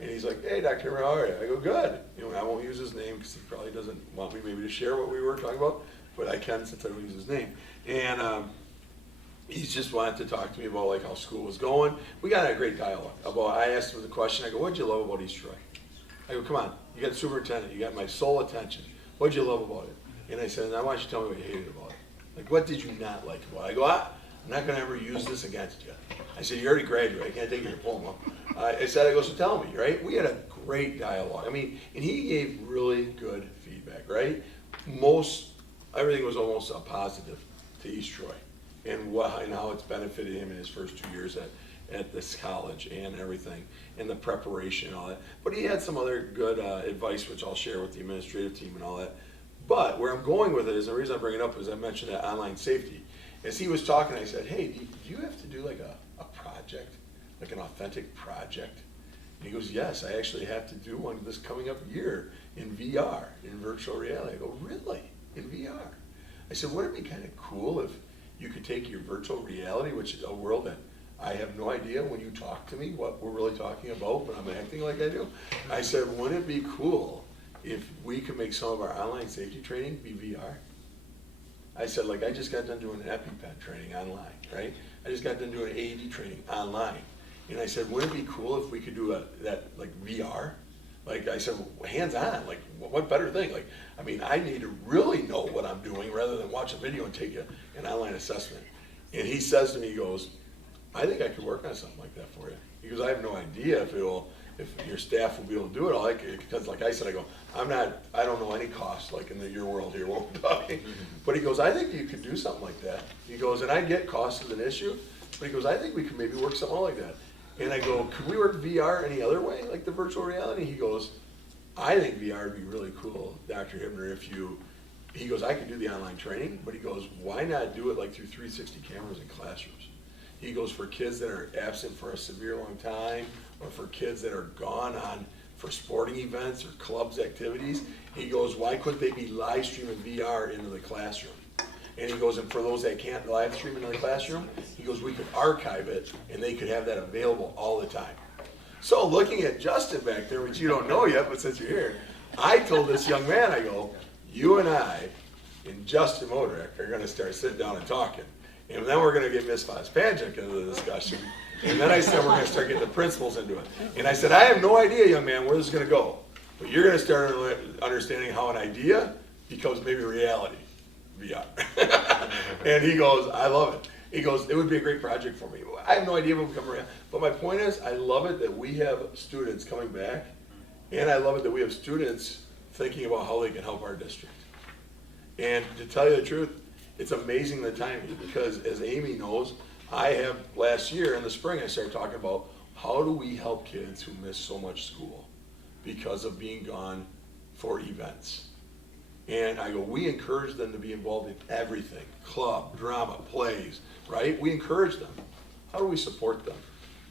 And he's like, "Hey, Dr. Hammer, how are you?" I go, "Good." You know, I won't use his name because he probably doesn't want me maybe to share what we were talking about, but I can since I don't use his name. And he just wanted to talk to me about like how school was going. We got a great dialogue about. I asked him the question. I go, "What'd you love about East Troy?" I go, "Come on, you got the superintendent. You got my sole attention. What'd you love about it?" And I said, "And I want you to tell me what you hated about it. Like, what did you not like about it?" I go, "I'm not going to ever use this against you." I said, "You already graduated. I can't take your diploma." I said, "I go, so tell me, right?" We had a great dialogue. I mean, and he gave really good feedback, right? Everything was almost a positive to East Troy and how it's benefited him in his first 2 years at this college and everything, and the preparation and all that. But he had some other good advice, which I'll share with the administrative team and all that. But where I'm going with it is, the reason I bring it up is I mentioned that online safety. As he was talking, I said, "Hey, do you have to do like a project, like an authentic project?" And he goes, "Yes, I actually have to do one this coming up year in VR, in virtual reality." I go, "Really? In VR?" I said, "Wouldn't it be kind of cool if you could take your virtual reality, which is a world that I have no idea when you talk to me what we're really talking about, but I'm acting like I do." I said, "Wouldn't it be cool if we could make some of our online safety training be VR?" I said, like, I just got done doing an EpiPen training online, right? I just got done doing AED training online. And I said, wouldn't it be cool if we could do that like VR? Like I said, hands-on, like what better thing? Like, I mean, I need to really know what I'm doing rather than watch a video and take an online assessment. And he says to me, he goes, "I think I could work on something like that for you." He goes, "I have no idea if your staff will be able to do it all." Because like I said, I go, I don't know any cost like in your world here, what we're talking. But he goes, "I think you could do something like that." He goes, "And I get cost is an issue," but he goes, "I think we could maybe work something like that." And I go, "Could we work VR any other way, like the virtual reality?" He goes, "I think VR would be really cool, Dr. Hibner, he goes, I could do the online training, but he goes, why not do it like through 360 cameras in classrooms?" He goes, "For kids that are absent for a severe long time, or for kids that are gone for sporting events or clubs activities," he goes, "why couldn't they be live streaming VR into the classroom?" And he goes, "And for those that can't live stream into the classroom," he goes, "we could archive it and they could have that available all the time." So looking at Justin back there, which you don't know yet, but since you're here, I told this young man, I go, "You and I and Justin Modrick are going to start sitting down and talking. And then we're going to get Ms. Vospanchik into the discussion. And then I said, we're going to start getting the principals into it." And I said, "I have no idea, young man, where this is going to go. But you're going to start understanding how an idea becomes maybe reality, VR." And he goes, "I love it." He goes, "It would be a great project for me." I have no idea if it will come around. But my point is, I love it that we have students coming back. And I love it that we have students thinking about how they can help our district. And to tell you the truth, it's amazing the timing, because as Amy knows, I have last year in the spring, I started talking about how do we help kids who miss so much school because of being gone for events. And I go, we encourage them to be involved in everything, club, drama, plays, right? We encourage them. How do we support them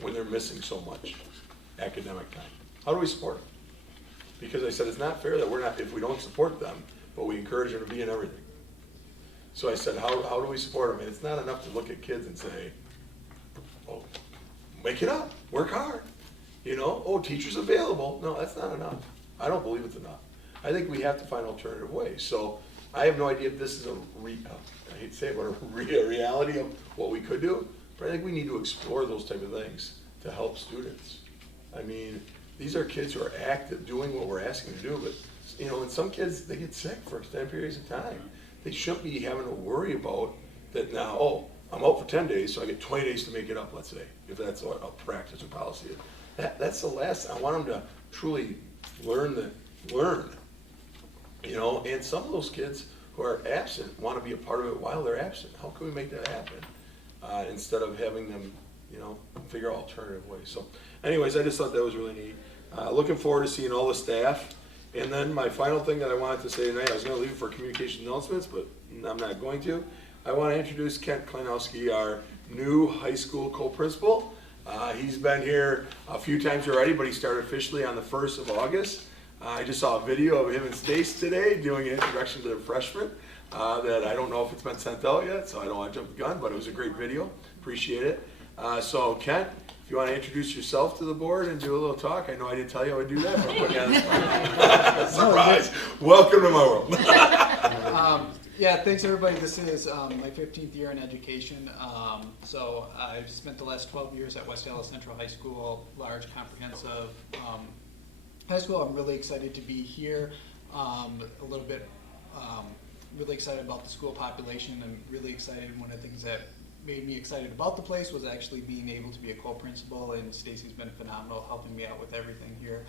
when they're missing so much academic time? How do we support them? Because I said, it's not fair that if we don't support them, but we encourage them to be in everything. So I said, how do we support them? And it's not enough to look at kids and say, "Oh, make it up, work hard. Oh, teachers available." No, that's not enough. I don't believe it's enough. I think we have to find alternative ways. So I have no idea if this is I hate to say it, but a reality of what we could do. But I think we need to explore those type of things to help students. I mean, these are kids who are active, doing what we're asking them to do, but, you know, and some kids, they get sick for extended periods of time. They shouldn't be having to worry about that now, oh, I'm out for 10 days, so I get 20 days to make it up, let's say, if that's what a practice or policy is. That's the last, I want them to truly learn, you know, and some of those kids who are absent want to be a part of it while they're absent. How can we make that happen? Instead of having them, you know, figure out alternative ways. So anyways, I just thought that was really neat. Looking forward to seeing all the staff. And then my final thing that I wanted to say tonight, I was going to leave it for communication announcements, but I'm not going to. I want to introduce Kent Kleinowski, our new high school co-principal. He's been here a few times already, but he started officially on the 1st of August. I just saw a video of him and Stace today doing an introduction to their freshmen that I don't know if it's been sent out yet, so I don't want to jump the gun, but it was a great video. Appreciate it. So Kent, if you want to introduce yourself to the board and do a little talk, I know I didn't tell you I would do that, but I'm putting you on the spot. Surprise! Welcome to my world. Yeah, thanks everybody. This is my 15th year in education. So I've spent the last 12 years at West Dallas Central High School, large, comprehensive high school. I'm really excited to be here. Really excited about the school population. I'm really excited. One of the things that made me excited about the place was actually being able to be a co-principal, and Stacy's been phenomenal helping me out with everything here.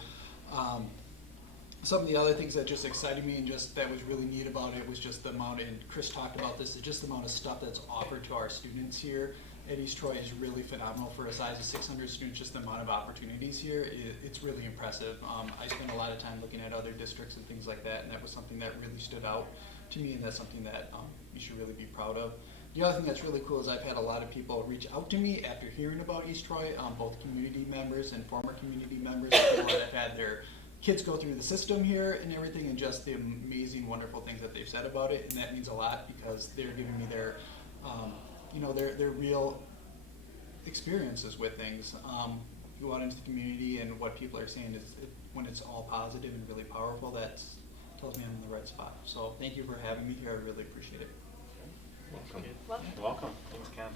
Some of the other things that just excited me and just that was really neat about it was just the amount, and Chris talked about this, just the amount of stuff that's offered to our students here at East Troy is really phenomenal. For a size of 600 students, just the amount of opportunities here, it's really impressive. I spent a lot of time looking at other districts and things like that, and that was something that really stood out to me, and that's something that you should really be proud of. The other thing that's really cool is I've had a lot of people reach out to me after hearing about East Troy, both community members and former community members, people that have had their kids go through the system here and everything, and just the amazing, wonderful things that they've said about it, and that means a lot because they're giving me their, their real experiences with things. Go out into the community, and what people are saying is when it's all positive and really powerful, that tells me I'm in the right spot. So thank you for having me here. I really appreciate it. Welcome. You're welcome. Thanks, Kent.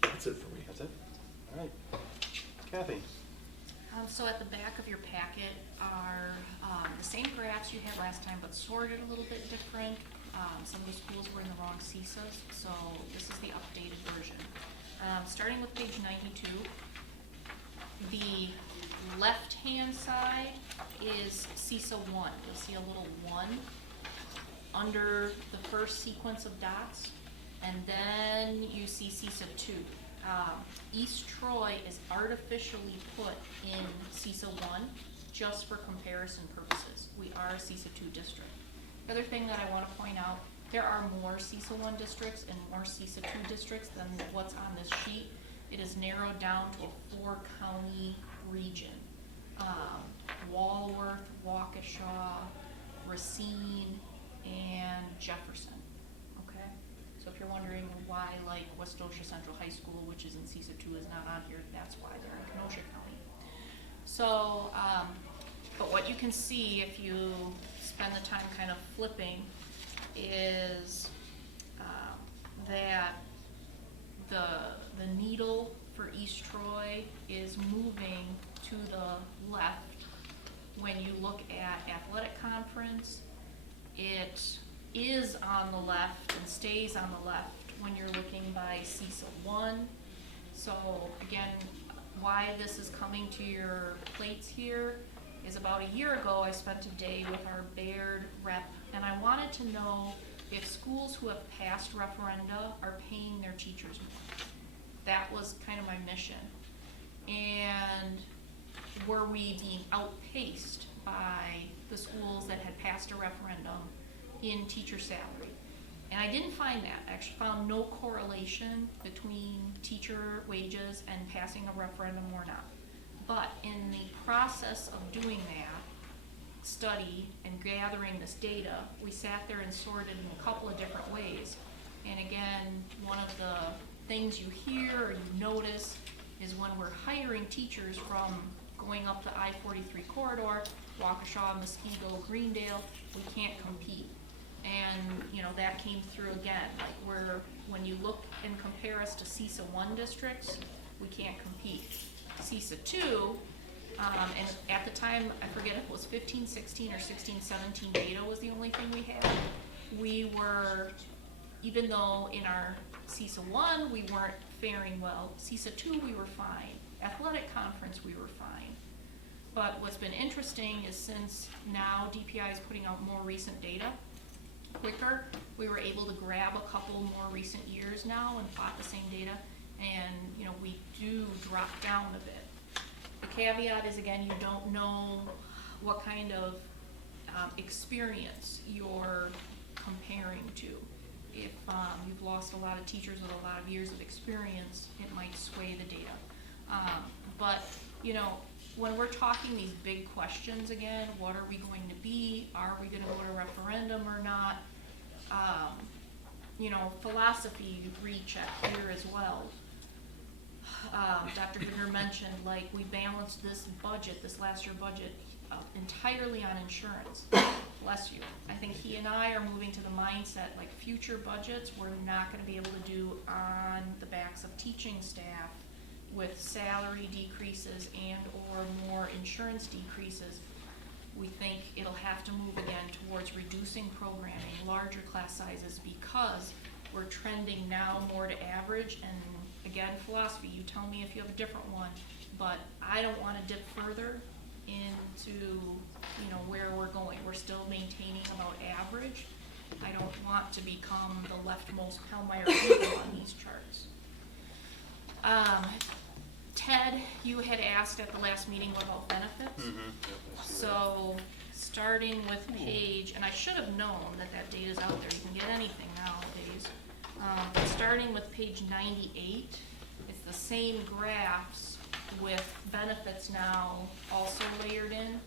That's it for me. That's it? All right. Kathy? So at the back of your packet are the same graphs you had last time, but sorted a little bit different. Some of the schools were in the wrong CISAs, so this is the updated version. Starting with page 92, the left-hand side is CISA 1. You'll see a little 1 under the first sequence of dots, and then you see CISA 2. East Troy is artificially put in CISA 1 just for comparison purposes. We are a CISA 2 district. The other thing that I want to point out, there are more CISA 1 districts and more CISA 2 districts than what's on this sheet. It is narrowed down to a 4-county region. Walworth, Waukesha, Racine, and Jefferson. Okay? So if you're wondering why, like, Westosha Central High School, which is in CISA 2, is not on here, that's why they're in Kenosha County. So, but what you can see if you spend the time kind of flipping is that the needle for East Troy is moving to the left. When you look at athletic conference, it is on the left and stays on the left when you're looking by CISA 1. So again, why this is coming to your plates here is about a year ago I spent a day with our Baird rep, and I wanted to know if schools who have passed referenda are paying their teachers more. That was kind of my mission. And were we being outpaced by the schools that had passed a referendum in teacher salary? And I didn't find that. I actually found no correlation between teacher wages and passing a referendum or not. But in the process of doing that study and gathering this data, we sat there and sorted in a couple of different ways. And again, one of the things you hear or you notice is when we're hiring teachers from going up the I-43 corridor, Waukesha, Muskego, Greendale, we can't compete. And that came through again, like when you look and compare us to CISA 1 districts, we can't compete. CISA 2, and at the time, I forget if it was 15, 16, or 16, 17 data was the only thing we had. We were, even though in our CISA 1 we weren't faring well, CISA 2 we were fine. Athletic conference we were fine. But what's been interesting is since now DPI is putting out more recent data quicker, we were able to grab a couple more recent years now and plot the same data, and you know, we do drop down a bit. The caveat is, again, you don't know what kind of experience you're comparing to. If you've lost a lot of teachers with a lot of years of experience, it might sway the data. But you know, when we're talking these big questions again, what are we going to be? Are we going to go to referendum or not? You know, philosophy recheck here as well. Dr. Vitter mentioned, like, we balanced this budget, this last year budget, entirely on insurance. Bless you. I think he and I are moving to the mindset, like, future budgets we're not going to be able to do on the backs of teaching staff with salary decreases and or more insurance decreases. We think it'll have to move again towards reducing programming, larger class sizes, because we're trending now more to average. And again, philosophy, you tell me if you have a different one, but I don't want to dip further into, you know, where we're going. We're still maintaining about average. I don't want to become the leftmost Pellmeyer people on these charts. Ted, you had asked at the last meeting what about benefits. So starting with page, and I should have known that that data's out there, you can get anything nowadays. But starting with page 98, it's the same graphs with benefits now also layered in.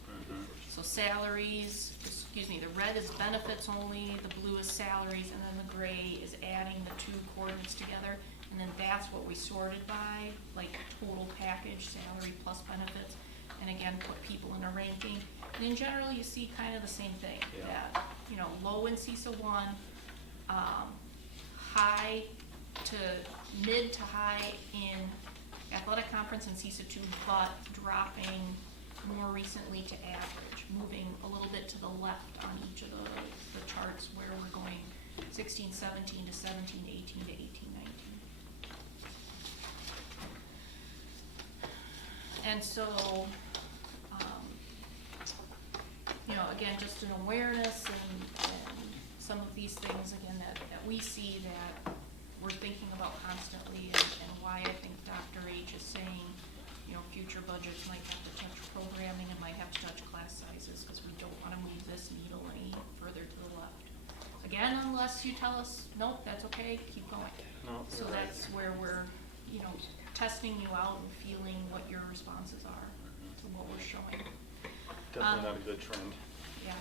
So salaries, excuse me, the red is benefits only, the blue is salaries, and then the gray is adding the two coordinates together. And then that's what we sorted by, like total package, salary plus benefits, and again, put people in a ranking. And in general, you see kind of the same thing, that, you know, low in CISA 1, high to mid to high in athletic conference and CISA 2, but dropping more recently to average, moving a little bit to the left on each of the charts where we're going 16, 17 to 17, 18 to 18, 19. And so, you know, again, just an awareness and some of these things, again, that we see that we're thinking about constantly, and why I think Dr. H is saying, you know, future budgets might have to touch programming and might have to touch class sizes, because we don't want to move this needle any further to the left. Again, unless you tell us, nope, that's okay, keep going. No, So that's where we're, you know, testing you out and feeling what your responses are to what we're showing. Definitely not a good trend. Yeah.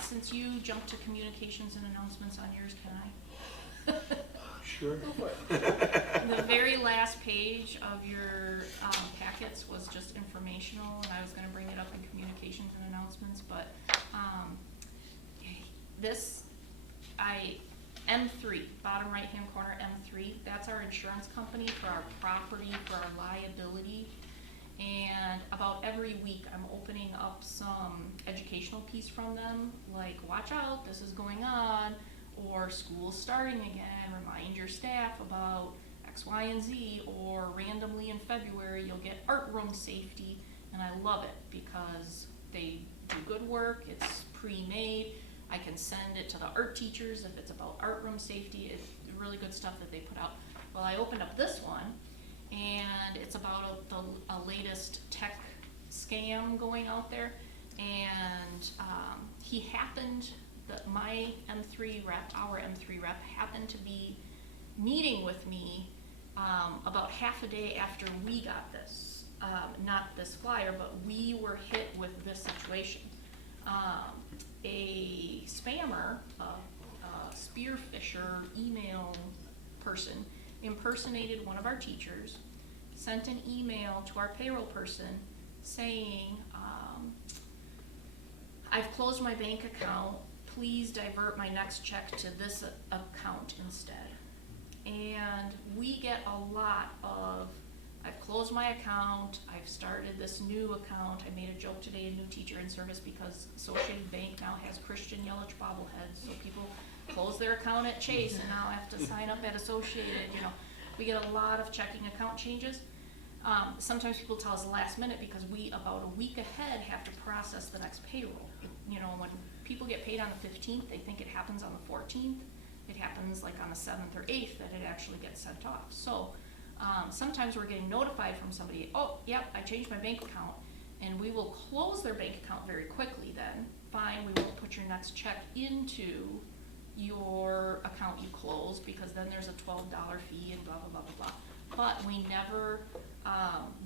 Since you jumped to communications and announcements on yours, can I? Sure. Go for it. The very last page of your packets was just informational, and I was gonna bring it up in communications and announcements, but M3, bottom right-hand corner, M3, that's our insurance company for our property, for our liability. And about every week, I'm opening up some educational piece from them, like, watch out, this is going on, or school's starting again, remind your staff about X, Y, and Z, or randomly in February, you'll get art room safety. And I love it because they do good work, it's pre-made. I can send it to the art teachers if it's about art room safety. It's really good stuff that they put out. Well, I opened up this one, and it's about a latest tech scam going out there. And he happened, my M3 rep, our M3 rep, happened to be meeting with me about half a day after we got this, not this flyer, but we were hit with this situation. A spammer, a spearfisher email person impersonated one of our teachers, sent an email to our payroll person saying, I've closed my bank account, please divert my next check to this account instead. And we get a lot of I've closed my account, I've started this new account, I made a joke today, a new teacher in service, because Associated Bank now has Christian Yelich bobbleheads, so people close their account at Chase and now have to sign up at Associated, you know. We get a lot of checking account changes. Sometimes people tell us last minute because we, about a week ahead, have to process the next payroll. You know, when people get paid on the 15th, they think it happens on the 14th. It happens like on the 7th or 8th that it actually gets sent off. So sometimes we're getting notified from somebody, oh, yep, I changed my bank account, and we will close their bank account very quickly then. Fine, we won't put your next check into your account you closed, because then there's a $12 fee and blah, blah, blah, blah, blah. But we never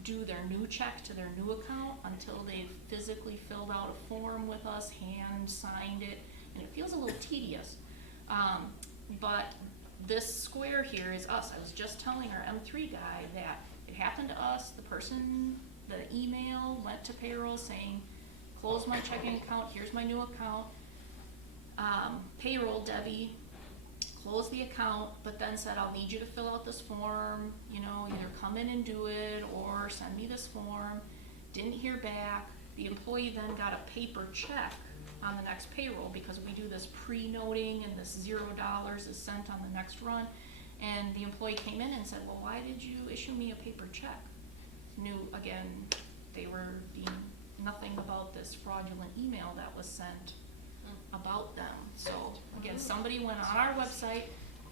do their new check to their new account until they've physically filled out a form with us, hand signed it, and it feels a little tedious. But this square here is us. I was just telling our M3 guy that it happened to us. The person, the email went to payroll saying, close my checking account, here's my new account. Payroll, Debbie, closed the account, but then said, I'll need you to fill out this form, you know, either come in and do it or send me this form. Didn't hear back. The employee then got a paper check on the next payroll, because we do this pre-noting and this $0 is sent on the next run. And the employee came in and said, well, why did you issue me a paper check? Knew, again, they were being nothing about this fraudulent email that was sent about them. So again, somebody went on our website,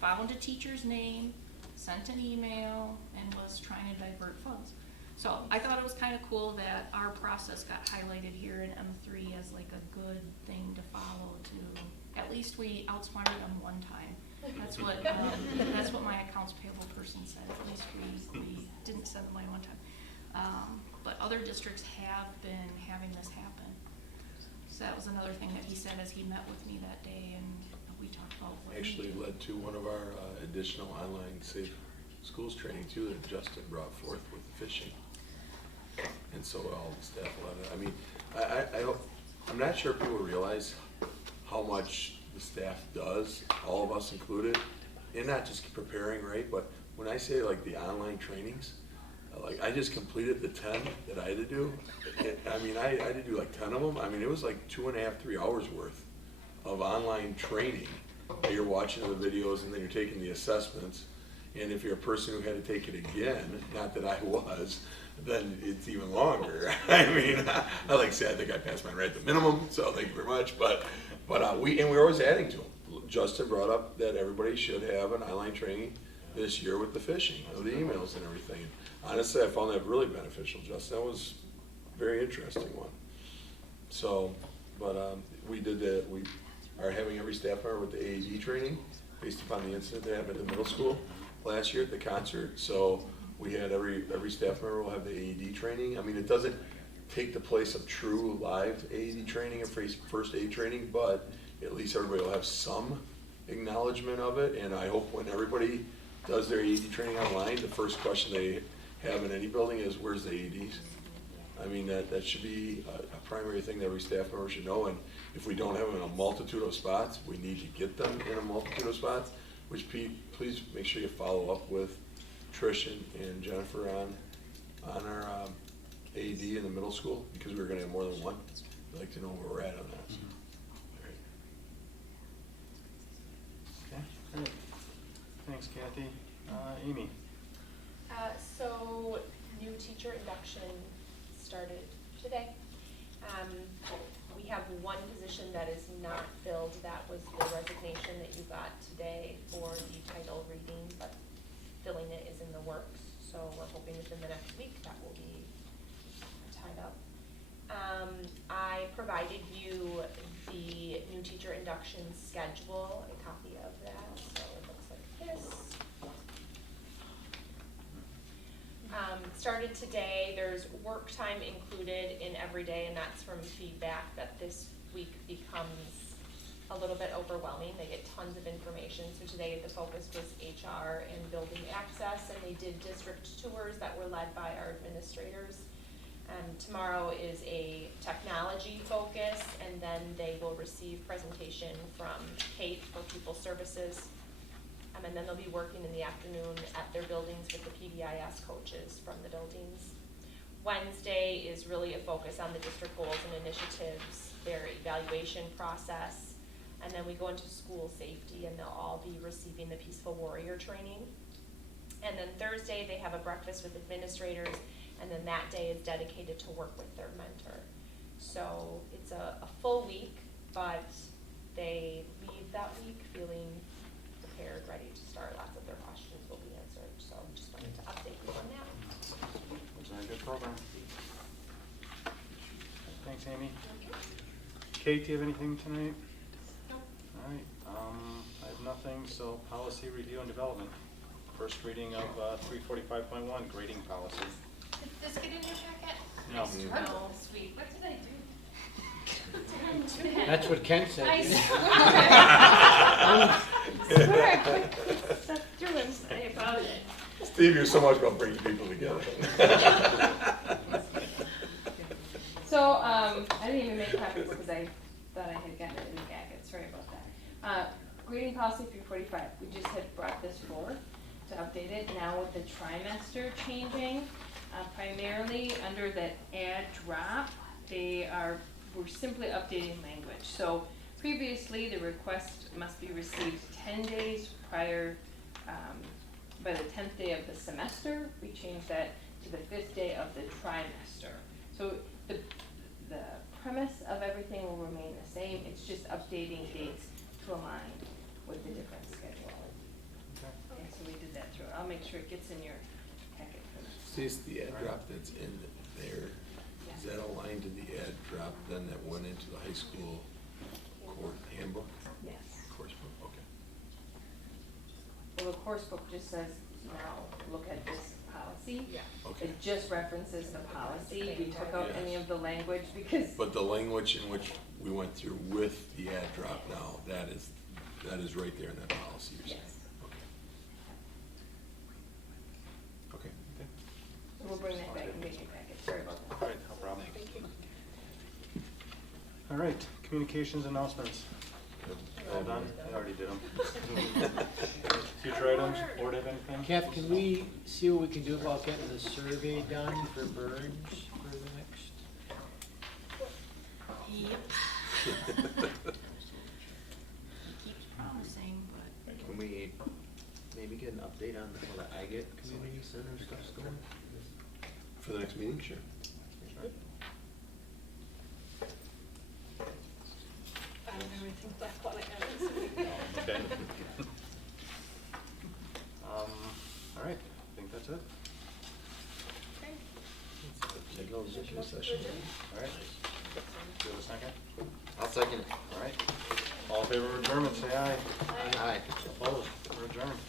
found a teacher's name, sent an email, and was trying to divert funds. So I thought it was kind of cool that our process got highlighted here in M3 as like a good thing to follow. To at least we outsmarted them one time. That's what my accounts payable person said. At least we didn't send the money one time. But other districts have been having this happen. So that was another thing that he said as he met with me that day, and we talked about what Actually led to one of our additional online safe schools training too that Justin brought forth with the phishing. And so all the staff love it. I mean, I'm not sure people realize how much the staff does, all of us included, and not just preparing, right? But when I say like the online trainings, like I just completed the 10 that I had to do. I mean, I had to do like 10 of them. I mean, it was like 2.5, 3 hours worth of online training that you're watching the videos and then you're taking the assessments. And if you're a person who had to take it again, not that I was, then it's even longer. I mean, I like to say I think I passed mine right at the minimum, so thank you very much. But we're always adding to them. Justin brought up that everybody should have an online training this year with the phishing of the emails and everything. Honestly, I found that really beneficial, Justin. That was a very interesting one. So, but we did that. We are having every staff member with the AED training based upon the incident that happened at the middle school last year at the concert. So we had every staff member will have the AED training. I mean, it doesn't take the place of true live AED training or first aid training, but at least everybody will have some acknowledgement of it. And I hope when everybody does their AED training online, the first question they have in any building is, where's the AEDs? I mean, that should be a primary thing that every staff member should know. And if we don't have them in a multitude of spots, we need to get them in a multitude of spots, which please make sure you follow up with Trish and Jennifer on our AED in the middle school, because we're gonna have more than one. I'd like to know where we're at on that. Okay, great. Thanks, Kathy. Amy? So new teacher induction started today. We have one position that is not filled. That was the resignation that you got today for the title reading, but filling it is in the works. So we're hoping within the next week that will be tied up. I provided you the new teacher induction schedule, a copy of that. So it looks like this. Started today. There's work time included in every day, and that's from feedback that this week becomes a little bit overwhelming. They get tons of information. So today the focus was HR and building access, and they did district tours that were led by our administrators. Tomorrow is a technology focus, and then they will receive presentation from Kate for people services. And then they'll be working in the afternoon at their buildings with the PBIS coaches from the buildings. Wednesday is really a focus on the district goals and initiatives, their evaluation process. And then we go into school safety, and they'll all be receiving the Peaceful Warrior training. And then Thursday, they have a breakfast with administrators, and then that day is dedicated to work with their mentor. So it's a full week, but they leave that week feeling prepared, ready to start. Lots of their questions will be answered. So just wanted to update you on that. It's a good program. Thanks, Amy. Kate, do you have anything tonight? No. All right, I have nothing, so policy review and development. First reading of 345.1, grading policy. Did this get in your packet? No. I struggled this week. What did I do? That's what Ken said. I swear I put stuff through and say about it. Steve, you're so much about bringing people together. So, I didn't even make copies because I thought I had gotten it in the packet, sorry about that. Grading policy 345, we just had brought this forward to update it. Now with the trimester changing, primarily under that add drop, we're simply updating language. So previously, the request must be received 10 days prior, by the 10th day of the semester. We changed that to the 5th day of the trimester. So the premise of everything will remain the same. It's just updating dates to align with the different schedule. Okay. And so we did that through. I'll make sure it gets in your packet for this. Stacy, the ad drop that's in there, is that aligned to the ad drop then that went into the high school court handbook? Yes. Course book, okay. Well, the course book just says, now, look at this policy. Yeah. Okay. It just references the policy. We took out Yes. any of the language because, But the language in which we went through with the ad drop now, that is right there in that policy you're saying? yes. Okay. Okay. So we'll bring that back and make your packet. Sorry about All that. right, no problem. All right, communications announcements. All done? I already did them. Future items, board have anything? Kath, can we see what we can do about getting the survey done for Burns for the next? Yep. Keeps promising, but. Can we maybe get an update on how the agate community center stuff's going? For the next meeting, sure. I don't have anything left on it this week. Okay. All right, I think that's it. Signal executive session. All right. Do you have a second? I'll second it. All right. All in favor of adjournment, say aye. Aye. Opposed? We're adjourned.